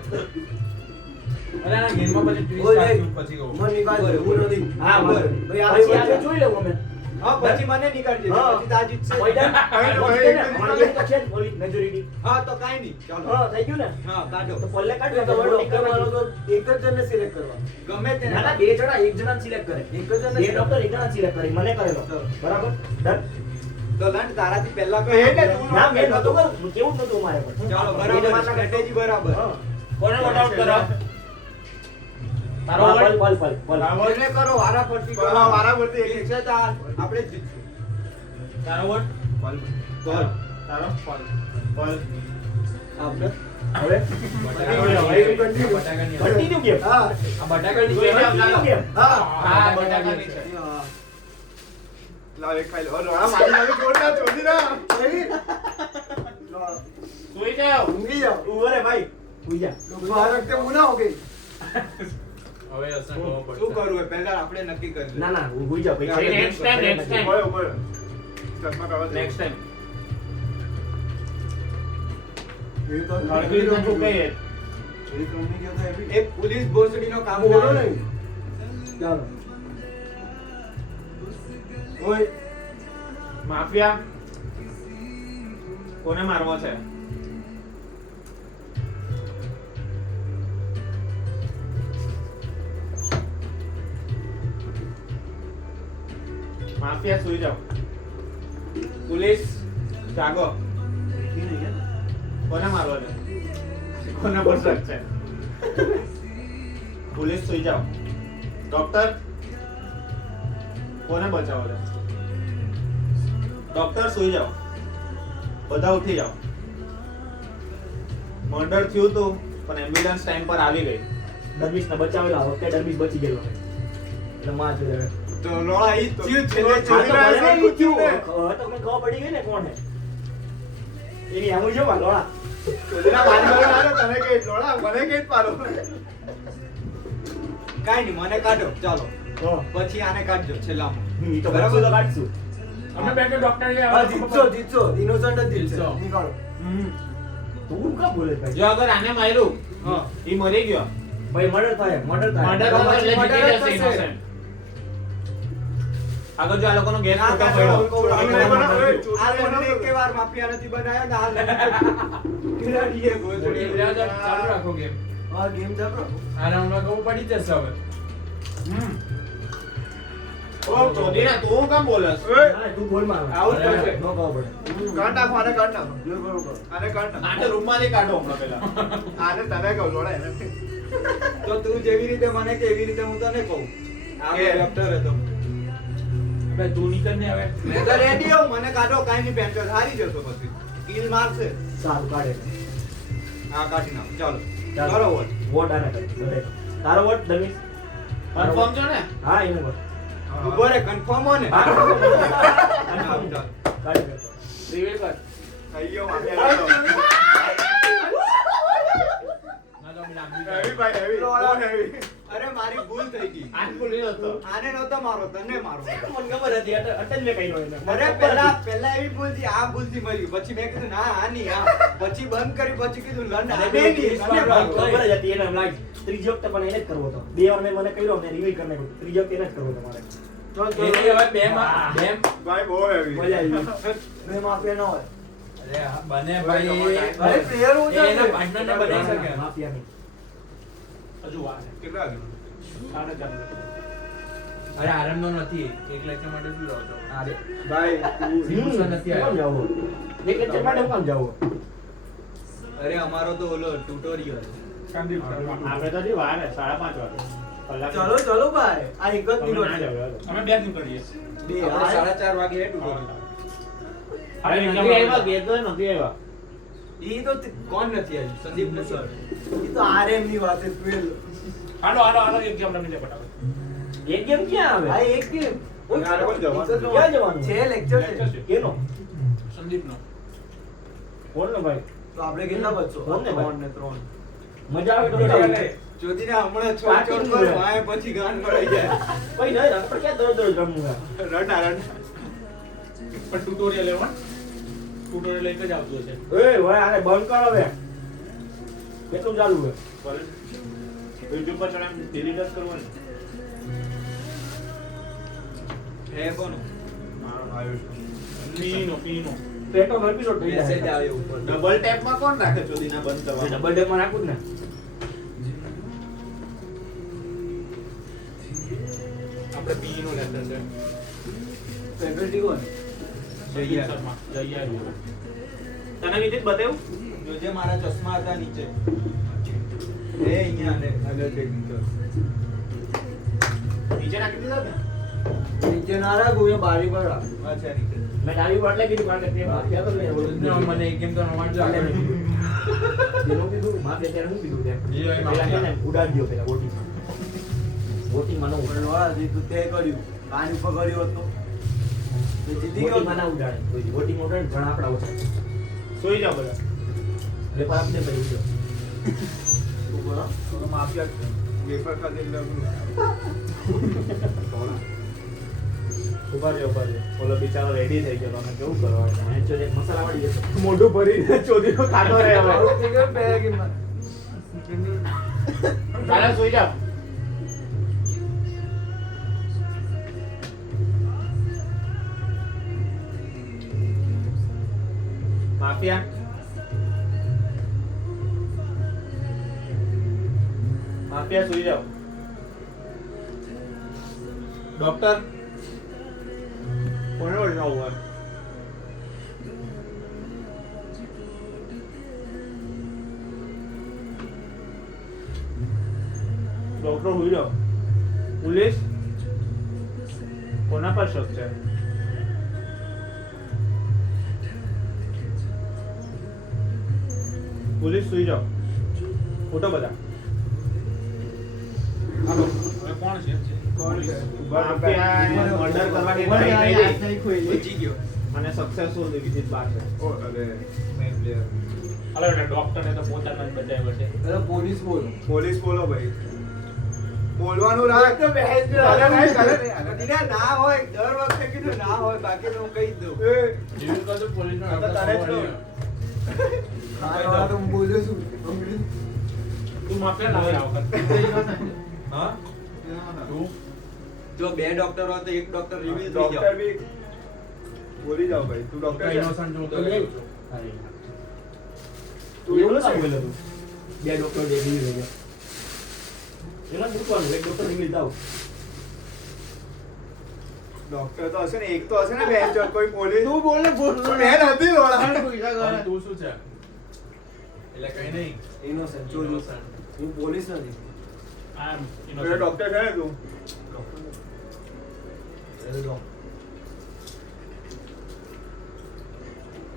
અરે આ ગેમમાં પછી twist ઓય, આવ્યું, પછી કહું મને નિકાલ હું નથી હા બરાબર. બરાબર ભાઈ આ પછી બે આપણે વચ્ચે. જોઈ લઉં અમે હા પછી મને નીકાળી દેજો હા. પછી તો આ જીતશે વૈદા ભાઈ, પહોંચી ગઈ ને? અમારી જોડે તો છે જ પોલીસ મેજોરિટી હા તો કાઈ નહીં ચાલો હા થઈ ગયું ને હા કાઢો તો પલ્લે કાઢ તો તમારે ડોક્ટર વાળો તો એક જ જણને સિલેક્ટ કરવા ગમે તેને ના ના બે જણા એક જણા સિલેક્ટ કરે એક જ જણને બે ડોક્ટર એક જણા સિલેક્ટ કરે મને કરેલો બરાબર ડન તો લંડ તારાથી પહેલા તો એટલે તું ના મેં નહોતું કરું કેવું જ નહોતું મારે પણ ચાલો એને બરાબર માનના સ્ટ્રેટેજી બરાબર હા. કોને વોટ આઉટ કરો તારો હા, વોટ પલ પલ પલ એને કરો વારા ફરતી કરો હા, વારાફરતી એક- એક છે તો આપણે જ જીતશું તારો વોટ બોલ. બોલ. તારો? બોલ. આપણે હવે બટાકાની કન્ટિન્યુ ગેમ હા આ બટાકાની જોઈ લે, કન્ટિન્યુ ગેમ હા આ બટાકાની છે હા. લાવ એક ખાઈ લો. રોણા મારી નાખી જોરદાર ચોરી ના. સુઈ જાઓ. ઊંઘી જાઓ ઉભો રે ભાઈ ઉઈ જા લોકો આ વખતે હું ના હોગઈ હવે અસર ખબર પડશે શું કરવું હોય પહેલા આપણે નક્કી કરી ના ના હું ઉઈ જા ભાઈ Next time, next time. બોલ, બોલ. ચશ્મા કાઢવા દે. નેક્સ્ટ ટાઈમ એ તો હળવી તો તું કહીએ. એ તો ઊંઘી ગયો તો એ બી એક પોલીસ ભોસડીનો કામ બોલો કરે. નહીં ચાલો ઓય માફિયા કોને મારવો છે? માફિયા સુઈ જાઓ. પોલીસ જાગો. દેખી નહીં હે કોને મારવો છે? કોને પર શક છે? પોલીસ સુઈ જાઓ. ડોક્ટર કોને બચાવો છે? ડોક્ટર સુઈ જાઓ, બધા ઉઠી જાઓ. મર્ડર થયું હતું પણ એમ્બ્યુલન્સ ટાઈમ પર આવી ગઈ. ડર્મિસને બચાવેલો આ વખતે ડર્મિસ બચી ગયેલો છે. એટલે માં છે હવે. તો લોડા ઈ જ થયું છેલ્લે આ તો છોકરા મને ઈ ઈ થયું. થયું. હવે તો મને ખબર પડી ગઈ ને કોણ છે. એની આમ જો લોડા. ચોદીના મારી વાળો આવ્યો, તને કે લોડા મને કે જ પાડો. કાંઈ નહીં, મને કાઢો ચાલો, તો પછી આને કાઢજો છેલ્લામાં. ઈ તો બરાબર. બરાબર કાઢશું. અમે બે કે ડોક્ટર હા, જીતશો જીતશો ઇનોસન્ટ જ જીતશે જીતશો. નીકાળો. તું કાં બોલે ભાઈ? જો અગર આને માર્યું, હા. ઈ મરી ગયો. ભાઈ મર્ડર થાય. મર્ડર તો એટલે પછી જીતી મર્ડર જ જશે થશે. innocent. આગળ જો આ લોકોનો ગેસ ના ખોટો કાઢો, પડ્યો. આ આ લોકોને એકે વાર માફિયા નથી બનાવ્યો ને હાલ ખિલાડીએ ગોળીએ. ચાલુ રાખો ગેમ. હા ગેમ ચાલો. આ રાઉન્ડમાં કહું પડી જશે હવે. ઓ ચોદીના તું કેમ બોલસ? હા, તું બોલ માર. આવું જ થશે. નો ખબર પડે. કાઢ નાખો, આને કાઢ નાખો. જો બરોબર. આને કાઢ નાખો. આને રૂમમાંથી કાઢો હમણાં પહેલા. આને તને કહું લોડા એને. તો તું જેવી રીતે મને કે એવી રીતે હું તને કહું. આ કે? ડોક્ટર હતો. હવે તું નીકળ ને હવે. મેં તો રેડી હોઉં, મને કાઢો, કાંઈ નહીં, પેન્ચર હારી જતો પછી કિલ મારશે. સારું કાઢે. આ કાઢી નાખ ચાલો. ચાલો. બરોબર. વોટ આને કરી. બરાબર. તારો વોટ ડર્મિસ? કન્ફર્મ છો ને? હા, એનો વોટ. ઉભો રે, કન્ફર્મ હો ને? હા, confirm. ચાલો, ચાલો. કાઢી નાખો. રિવીલ કર. અయ్యో માફિયા ના તો અમે નાખી હેવી ભાઈ હેવી. બહુ હેવી. અરે મારી ભૂલ થઈ ગઈ. આજ બોલ્યો હતો. આને નહોતો મારો, તને મારો. મને ખબર હતી. અટલ મેં કહ્યું એને. અરે પહેલા એવી ભૂલ થી, આ ભૂલ થી મર્યું. પછી મેં કીધું ના આ નહીં, આ પછી બંધ કરી, પછી કીધું લન અને આ બે નહીં, દિવસ તને મારો. ખબર જ હતી એને એમ લાગે. ત્રીજી વખતે પણ એને જ કરવો હતો. બે વાર મેં મને કર્યો ને રિવીલ કરી નાખ્યું. ત્રીજી વખતે એને જ કરવો હતો મારે. એને હવે બે માં બે ભાઈ બહુ હેવી. મજા આવી. બે માફિયા ના હોય. અરે હા, બને ભાઈ અરે પ્લેયર હું એ એના પાર્ટનરને બનાવી શકે. માફિયાની. હજુ વાર છે. કેટલા વાગે? સાડા ચાર. અરે આરંભ નથી એક લેક્ચર માટે શું રહો છો? અરે ભાઈ Emotion નથી આવ્યો. કેમ જાવું? એક લેક્ચર માટે હું કેમ જાવું? અરે અમારો તો ઓલો ટ્યુટોરિયલ. સંદીપ શર્મા. આપણે તો હજી વાર છે, 5:30 વાગે. કલાક. ચલો ચલો ભાઈ આ એક જ તમે દિવસ ના છે. જાઓ, હાલો. અમે બે નીકળીએ. બે આપણે આ 4:30 વાગે હે ટ્યુટોરિયલ. અરે નથી આવ્યા, ઘેર તો નથી આવ્યા. ઈ તો કોણ નથી આવ્યું? સંદીપ ને સર. એ તો આરએમ ની વાત છે ટ્વેલ. હાલો હાલો હાલો એક ગેમ રમી લે ફટાફટ. એક ગેમ ક્યાં આ આવે? એક ગેમ હવે આને કોણ જવાનું? ક્યાં જવાનું? છે લેક્ચર લેક્ચર છે છે. કેનો? સંદીપનો. કોણ ને ભાઈ? તો આપણે કેટલા બચશો? કોણ ને ભાઈ? 3 ને 3. મજા આવે તો ચાલે. ચાલે. જ્યોતિને હમણાં છોડ Starting છોડ નું કર, હે. વાંહે પછી ગાન પડાઈ જાય. કોઈ નહીં, આપણે ક્યાં દરરોજ રમવું છે? રન પણ ટ્યુટોરિયલ એમાં ટ્યુટોરિયલ એક જ આવતું હશે. એ ભાઈ આને બંધ કર હવે. કેટલું ચાલુ છે? YouTube પર ચડાવીને delete જ કરવાનું. હે કોનું? મારો આવ્યો છે. પીનો. પેટનો એપિસોડ થઈ મેસેજ જાય. આવ્યો ઉપર. ડબલ ટેપમાં કોણ રાખે ચોદીના બંધ કરવા? ડબલ ડેમાં રાખું જ ને. આપણે પીનો લેક્ચર છે. ફેકલ્ટી કોણ? સંદીપ શર્મા. જઈ આવ્યો. તને વિદિત બતાવ્યું? જોજે મારા ચશ્મા હતા નીચે. એ અહીંયા ને આગળ કઈ નીકળ. નીચે નાખી દીધા ને? નીચે ના રાખું એ બારી પર રાખ. અચ્છા નીકળ. મેં ગાડી પર એટલે કીધું કારણ કે તે માફિયા તો નહીં. મને એક ગેમ તો રમાડજો આગળ. જેનું કીધું માફિયા ત્યારે હું કીધું તેમ. એ હોય પેલા માફિયા. છે ને ઉડાડ્યો પેલા વોટિંગમાં. વોટિંગમાં ન પણ ઉડાડે. વાહ, જે તું તે કર્યું કાન ઉપર કર્યું હતું તો જીતી ગયો વોટિંગમાં ના ઉડાડે. વોટિંગમાં ઉડાડે ને ઘણા આપણા ઓછા. સુઈ જાઓ બધા. વેપાર આપને પડી ગયો. તો માફિયા જ. વેફર ખાધી લગું. ઉભા રહ્યો. ઓલો બિચારો રેડી થઈ ગયો. તમે કેવું કરો હવે? મને જો એક મસાલા વાળી જતો. મોઢું ભરીને ચોદીનો ખાતો રહે હવે. મારું થઈ ગયું બે ગેમમાં. ચાલો સુઈ જાઓ. માફિયા સુઈ જાઓ. ડોક્ટર કોને ઓળખાવું હોય? ડોક્ટર સુઈ જાઓ. પોલીસ કોના પર શક છે? પોલીસ સુઈ જાઓ ફોટો બધા હાલો, હવે કોણ છે માફિયાએ મર્ડર કરવાની ઉભા try રહી, કરી હાથ નહીં ખોઈ. બચી ગયો અને સક્સેસફુલ વિધિત બાર છે ઓ અરે મેન પ્લેયર હાલો એટલે ડોક્ટરને તો પોતાના જ બચાવ્યો છે અરે પોલીસ બોલો. પોલીસ બોલો ભાઈ બોલવાનું રાખ તો બહેસ જો. અરે નહીં, અરે નહીં, અરે નહીં. દીના ના હોય દર વખતે કીધું ના હોય બાકી તો હું કહી જ દઉં એ, જીવ કા તો પોલીસનો આ તો તારે જ કહું. હા, હા, તો હું બોલ્યો છું. અંગ્રેજી. તું માફિયા લાગે આ વખત હા તું જો બે ડોક્ટર હોય તો એક ડોક્ટર રિવીલ થઈ ડોક્ટર જાવ બી બોલી જાઓ ભાઈ તું ડોક્ટર છે ઇનોસન્ટ જો તો તું એવું એવું ના છે બોલે તું બે ડોક્ટર બે રિવીલ થઈ ગયા એના મૂકવાનું એક ડોક્ટર રિવીલ થાવ ડોક્ટર તો હશે ને એક તો હશે ને બેન જો કોઈ પોલીસ તું બોલ ને, બોલ. બેન હતી લોડા પણ તું શું છે એટલે કઈ નહીં Innocent, ચોરી. હું પોલીસ નથી. આમ પેલો ડોક્ટર છે ને તું અરે ડોક્ટર.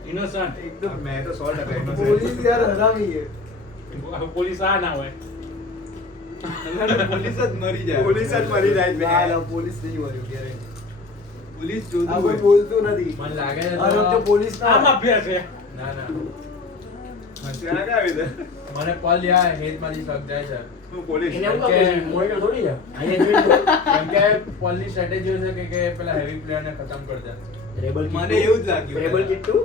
ઇનોસન્ટ એકદમ મેં તો 100% innocent. પોલીસ યાર હરામી છે. પોલીસ આ ના હોય પોલીસ જ મરી જાય પોલીસ જ મરી જાય ના, બેન. ના, પોલીસ નહીં મર્યું ક્યારે. પોલીસ આ જોતું કોઈ હોય બોલતું નથી. મને લાગે છે આ વખતે પોલીસ ના આ હોય. માફિયા છે ના ના હત્યારા ક્યાં આવી છે મને પલ યા હેતમાંથી શક જાય છે તું પોલીસ એને એવું કે- કહે મોનિટર થોડી છે અહીંયા જોઈ કેમ કે પલની સ્ટ્રેટેજી છે કે પેલા હેવી પ્લેયરને ખતમ કરી દે રેબલ મને એવું જ લાગ્યું રેબલ કિટ્ટુ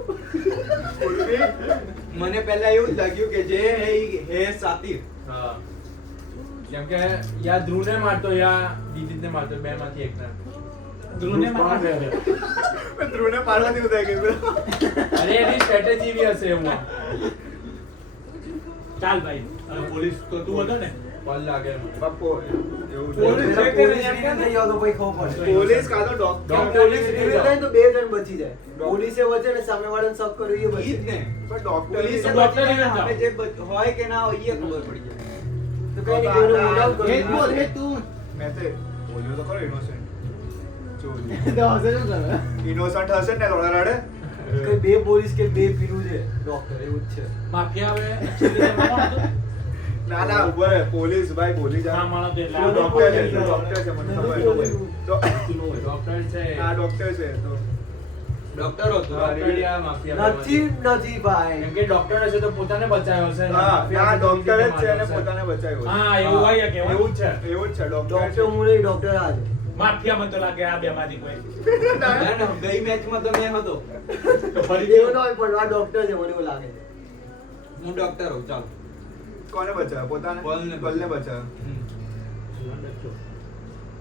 મને પહેલા એવું જ લાગ્યું કે જે હે ઈ હે સાતિર હા કેમ કે યા ધ્રુવને મારતો યા દીદીને મારતો બે માંથી એકને ધ્રુવને મારે ધ્રુવને પાડવાથી ઉદાય ગયું અરે એની સ્ટ્રેટેજી બી હશે એવું ચાલ ભાઈ હવે પોલીસ તો તું હતો ને પલ લાગે મને. બાપો એવું પોલીસ છે. પેલા છે કે પોલીસ નહીં એમ reveal થઈ જાવ તો પછી ખબર પડે. પોલીસ કાં તો ડોક્ટર પોલીસ reveal થાય ને તો બે જણ બચી જાય. પોલીસે વચ્ચે ને સામેવાળાને શક કર્યો એ ઈ જ બચી ને પણ ડોક્ટર પોલીસ તો ડોક્ટર બચી જાય એને સામે જે હોય કે ના હોય એ ખબર પડી જાય તો કઈ નહીં, કોઈનું mood out એ જ બોલ કરવું. એ તું મેં તો બોલ્યો તો ખરો innocent. ચોરી તો હશે શું કરે? innocent હશે ને લોડા રાડે કઈ બે પોલીસ કે બે પીલું છે ડોક્ટર એવું જ છે. માફિયા હવે actually કોણ હતું? ના ના ઉભો રહે પોલીસ ભાઈ બોલી જા ના માણસ એટલે તું આ ડોક્ટર છે પોલીસ. તું ડોક્ટર છે મને ખબર તો ડોક્ટર છે આ ડોક્ટર છે તો ડોક્ટર હતો ડોક્ટર યા માફિયા નથી નથી ભાઈ. કેમ કે ડોક્ટર હશે તો પોતાને બચાવ્યો હશે ને હા માફિયા ના હશે તો ડોક્ટર જ બીજાને છે અને મારવાનો હશે. પોતાને બચાવ્યો છે. હા એવું હોય કે એવું જ છે એવું જ છે ડોક્ટર ડોક્ટર હું નહીં, ડોક્ટર આ છે. માફિયા મને તો લાગે આ બે માંથી કોઈ ના, ના, ગઈ મેચમાં તો મેં હતો તો ફરી એવું ના હોય પણ આ ડોક્ટર છે મને એવું લાગે છે. હું ડોક્ટર હોઉં ચાલ કોને બચાવ્યો પોતાને બલને બલને બચાવ્યો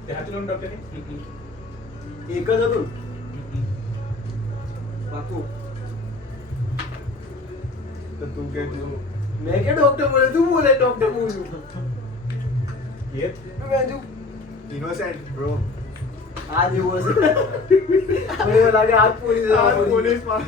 તે હાથીનો ડોક્ટર ની એક જ હતું ને? પાકું. તો તું કે તું મેં કે ડોક્ટર બોલે તું બોલે ડોક્ટર બોલું એ મેં જો innocent bro આ જેવું હશે મને એવું લાગે આ જ પોલીસ આ પોલીસ માં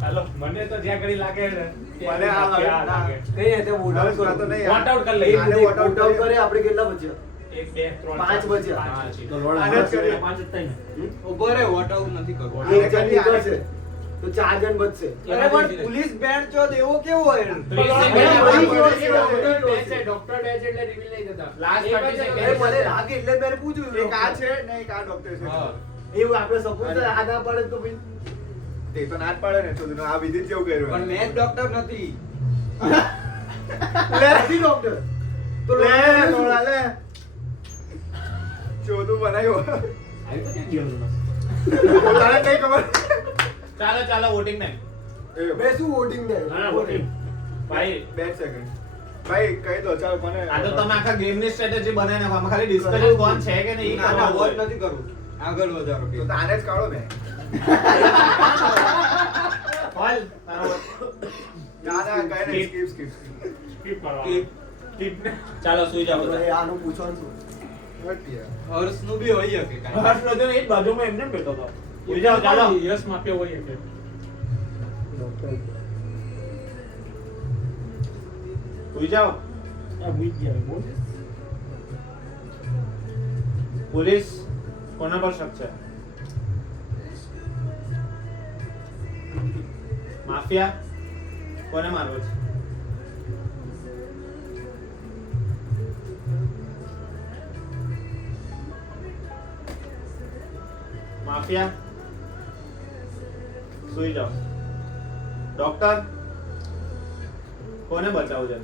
હાલો મને તો જ્યાં ઘડી લાગે ને ત્યાં મને આ માફિયા લાગે. લાગે કઈ રીતે વોટ આઉટ ના, તો નહીં. વોટ આઉટ કરી લઈએ. આને એક વોટ આઉટ વોટ આઉટ કરીએ. કરે આપણે કેટલા બચ્યા? 1 2 3 પાંચ બચ્યા. પાંચ છે. તો લોડા આને જ કરીએ. પાંચ જ થાય ને ઉભો રહે વોટ આઉટ નથી કરવો આને એક જણ કરીએ, આને નીકળશે તો ચાર જણ બચશે. અરે પણ પોલીસ બેન્ડ ચોદ એવો કેવો હોય ડોક્ટર બે છે એટલે રિવીલ નહીં થતા Last 30 અરે seconds. મને લાગે એટલે મેં પૂછ્યું એક આ છે ને એક આ ડોક્ટર છે હા. એવું આપણે સપોઝ આ ના પાડે તો ભાઈ તે તો ના જ પાડે ને ચોદનું આ વિધિત કેવું કર્યું પણ મેં જ ડોક્ટર નથી નથી ડોક્ટર તો લે ડોક્ટર લોડા લે ચોદું બનાવ્યો આવી તો ક્યાં ગયો નતો? પોતાને કઈ ખબર ચાલો ચાલો વોટિંગ ને એ મેં શું વોટિંગ ને ના ના voting. ભાઈ 2 સેકન્ડ ભાઈ કહી દો ચાલો કોને આ તો તમે આખા ગેમ ની સ્ટ્રેટેજી બનાવીને નાખો. આમાં ખાલી ડિસ્કશન કોણ છે કે નહીં ના ના વોટ કરવાનું નથી કરવું આગળ વધારો તો કે આને જ કાઢો ને હોય. તારો ના ના કઈ નહીં Skip. સ્કીપ સ્કીપ સ્કીપ કરવા Skip. સ્કીપ ને ચાલો સુઈ જાઓ બધા હવે આનું પૂછવાનું શું? હર્ષનું બી હોય શકે કાંઈ. હર્ષ નતો ને, એ જ બાજુમાં એમને જ બેઠો હતો. સુઈ જાઓ, ચાલો. યસ માફિયા હોય કે સુઈ જાઓ. આ ભૂઈ ગયા બોલ પોલીસ કોના પર શક છે? માફિયા કોને મારવો છે? માફિયા સુઈ જાઓ. ડોક્ટર કોને બચાવવું છે?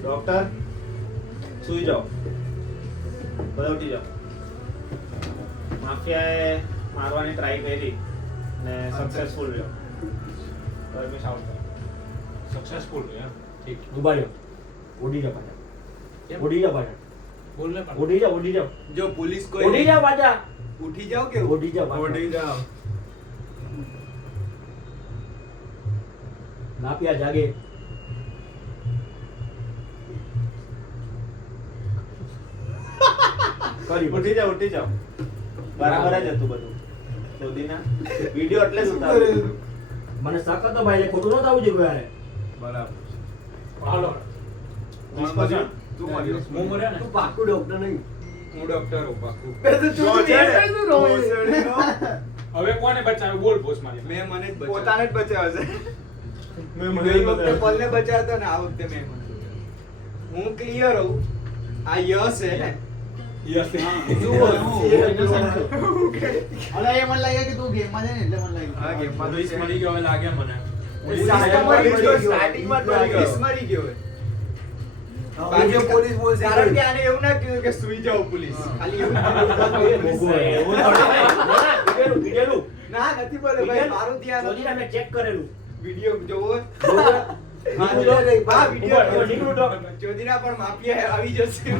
ડોક્ટર સુઈ જાઓ. બધા ઉઠી જાઓ. માફિયાએ મારવાની ટ્રાય કરી ને સક્સેસફુલ રહ્યો. ધર્મેશ આઉટ થયો. સક્સેસફુલ એમ ઠીક ઉભા રહ્યો. ઉડી જાઓ પાછા. કેમ? ઉડી જાઓ પાછા. બોલ ને પણ. ઉડી જાઓ, ઉડી જાઓ. જો પોલીસ ઉડી કોઈ જાઓ પાછા. ઉઠી જાઓ કે ઉડી જાઓ પાછા. ઓડી જાઓ. માફિયા જાગે. કરી ઉઠી જાઓ, ઉઠી જાઓ. બરાબર જ હતું બધું. મોદીના વિડિયો એટલે જ ઉતાર્યો. મને શક હતો ભાઈ એટલે ખોટું નહોતું આવું જોઈએ કોઈ હારે. બરાબર. હાલો કોણ મર્યો? તું મર્યો. હું મર્યો ને તું પાક્કું ડોક્ટર નહીં. હું ડોક્ટર હું પાક્કું. હવે કોને બચાવ્યું બોલ બોસ મારી મેં મને જ બચાવ્યો. પોતાને જ બચાવ્યો છે. મેં ગઈ વખતે પલને બચાવ્યો ને આ વખતે મેં મને. હું ક્લિયર હોઉં. આ યશ છે ને યસ અલા એ મને લાગે કે તું ગેમમાં છે ને એટલે મને હા, લાગે. ગેમમાં તો પોલીસ છે. મળી ગયો હવે લાગે મને પોલીસ મરી મરી ગયો, ગયો. સ્ટાર્ટિંગમાં જ મરી ગયો. પોલીસ મરી ગયો હે. બાકી પોલીસ બોલશે. કારણ કે આને એવું ના કીધું કે સુઈ જાઓ પોલીસ. ખાલી એવું ભોગવું હોય. એવું થોડું હોય. ના, કીધેલું, કીધેલું. ના નથી બોલે ભાઈ મારું ધ્યાન ચોરીને મેં ચેક કરેલું. વિડિયો જોવો હા, વિડિયો ઉભો, નીકળું તો. ચોદીના પણ માફિયા આવી જશે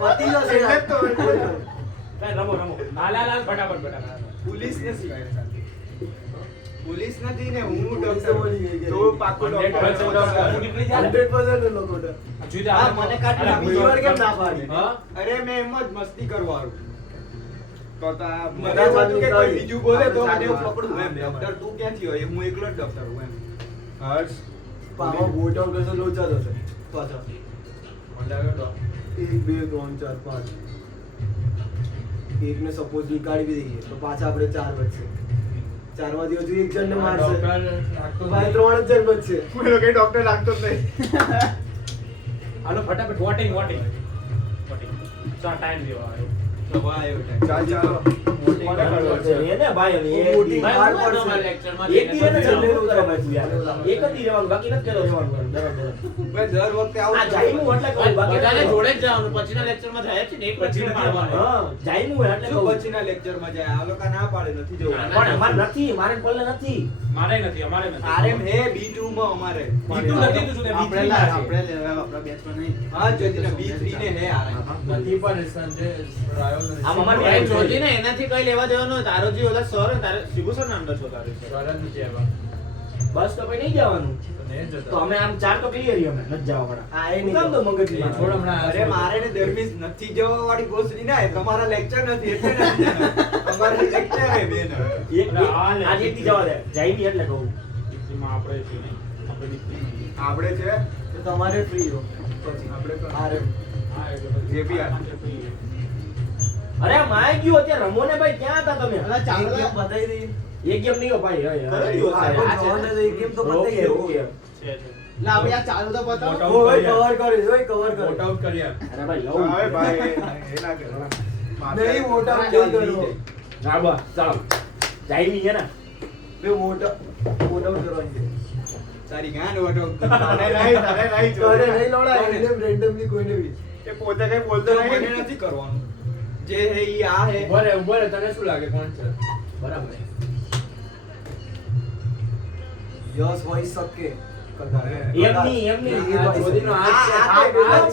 પતી જશે એટલે જ તો. કાંઈ રમો, રમો. હાલ ફટાફટ ફટાફટ પોલીસ નથી પોલીસ નથી ને હું પોલીસ ડોક્ટર મળી ગઈ કે તું પાક્કું 100% ડોક્ટર. ડોક્ટર. હું નીકળી જા ને. 100% લોકો તો. જુદા હા, મને કાઢી અલા, બીજી વાર કેમ ના પાડી? હા? અરે મેં એમ જ મસ્તી કરવાનું તો તો આ મને એમ હતું કે કોઈ બીજું બોલે તો આપણે મને એવું સાચું પકડું એમ વાત. ડોક્ટર તું ક્યાંથી હોય હું એકલો જ ડોક્ટર હું એમ હર્ષ. પાવા ગોટાઉન કરશે લોચા થશે. પાછા. મને લાગે તો 1 2 3 4 5 એકને સપોઝ નીકાળી બી દઈએ તો પાછા આપણે 4 બચશે. 4 માંથી હજુ એક જણને મારશે ડોક્ટર રાખતો તો ભાઈ 3 જ જણ બચશે. પેલો કઈ ડોક્ટર લાગતો જ નહીં. હાલો ફટાફટ વોટિંગ વોટિંગ ચા ટાઈમ દેવા આવ્યો હવે આવ્યો time. ચાલો. કોને કરવો છે? એને ભાઈ, અને એ મોટી ભાઈ, વાર હું પડશે. તમારા lectureમાં એક દી એને ચાલે એવું કરે ભાઈ તું યાર. એક જ દી રહેવાનું, બાકી નથી કહેતો રહેવાનું ભાઈ. બરાબર. ભાઈ દર વખતે આવું આ જ જાઈમું એટલે કહું, બાકી બધાને નથી. જોડે જ જવાનું પછીના લેક્ચરમાં જાય છે ને એક પછી lecture નથી મારવાનો. હા, જાઈમું એટલે શું કહું. પછીના લેક્ચરમાં જાય આ લોકો ના પાડે નથી જવું પણ અમારે નથી, મારે પલ્લે નથી. મારે નથી અમારે નથી આરએમ હે B2 માં અમારે B2 નથી તો શું તે B3 માં છે. આપણા બેચમાં નહીં. હા જતીને B3 ને હે આરએમ નથી પણ સંજય આવ્યો નથી. આમ અમારે ભાઈ બેચ જોતી ને એનાથી કઈ લેવા દેવાનું હોય. તારો જે ઓલા સર હોય, તારે શિબુ સર નામ દર્શો તારે. સ્વરણ નથી આવ્યા. બસ તો પછી નહીં જવાનું. તો નહીં તો જતા. અમે આમ 4 તો ક્લિયર અમે નથી જવા વાળા. આ એ હું નહીં કામ તો મગજ એ છોડ હમણાં અરે મારે ને દરમીજ નથી જવા વાળી ગોસડી ના હે. તમારા લેક્ચર નથી એટલે નથી જવાનું. અમારે લેક્ચર હે બેન આજે એક દી જવા દે. જાઈમી એટલે કહું. B3 માં આપણે છે નહીં આપણે B3 માં. આપણે છે. તો તમારે ફ્રી હો પછી આપણે તો- આરએમ હા એટલે પછી જે બી આ. અરે આ માય ગયો અત્યારે રમો ને ભાઈ, ક્યાં હતા તમે? અલા, ચાલો એક ને. ગેમ બતાવી દઈએ. એક ગેમ નહીં હો ભાઈ. હવે, હવે. કયો દિવસ? હા, પણ જોવાને તો એક ગેમ તો બતાવી ઓકે, દઈએ. ઓકે. છે લા, હવે આ ચાલુ તો બતાવો. મોટા ઓ ભાઈ કવર કરી દો, કવર વોટ કરી. આઉટ કર્યા. અરે ભાઈ, લઉં. હવે ભાઈ એ ના કરે. નહીં મોટા હા, નહીં ચાલ, કરવો. હા બસ, ચાલો. જાઈમી છે ને? બે મોટા કરવાની છે. તારી ગાંડ વટો તને નહીં તારે જોયું. નહીં લવડાય એને રેન્ડમલી કોઈને બી. એ પોતે કઈ બોલતો મને નહીં. નથી કરવાનું જે હે ઈ આ હે ઉભો રે તને શું લાગે કોણ છે? બરાબર. યસ હોઈ શકે. એમની, એમની. એ તો હોઈ મોદીનો શકે. હાથ છે. આ તો આ છે.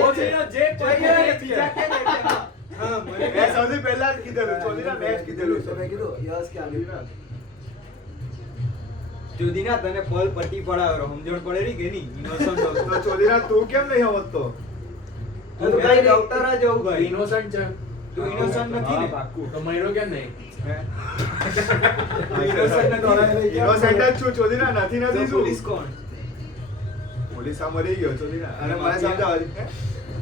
મોદીનો જે જોઈએ બીજા કે ને કે હા, મને મેં સૌથી પહેલા જ કીધેલું. ચોરીના મેં જ કીધેલું તો મેં કીધું યસ કે આવી. જુદીના તને પલ પટ્ટી પડાવ્યો સમજણ પડે રી કે નહીં ઇનોસન્ટ તો ચોરીના તું કેમ નહીં સમજતો? તું કઈ ડોક્ટર જ હોઉં ભાઈ ઇનોસન્ટ છે. તું innocent નથી ને? હા, પાક્કું. તો મહિનો કેમ નહીં? તું innocent નથી. Innocent જ છું, ચોરીના નથી તો નથી પોલીસ શું? કોણ પોલીસ આ મરી ગયો ચોરીના. અને મને માફિયા. સમજાવ.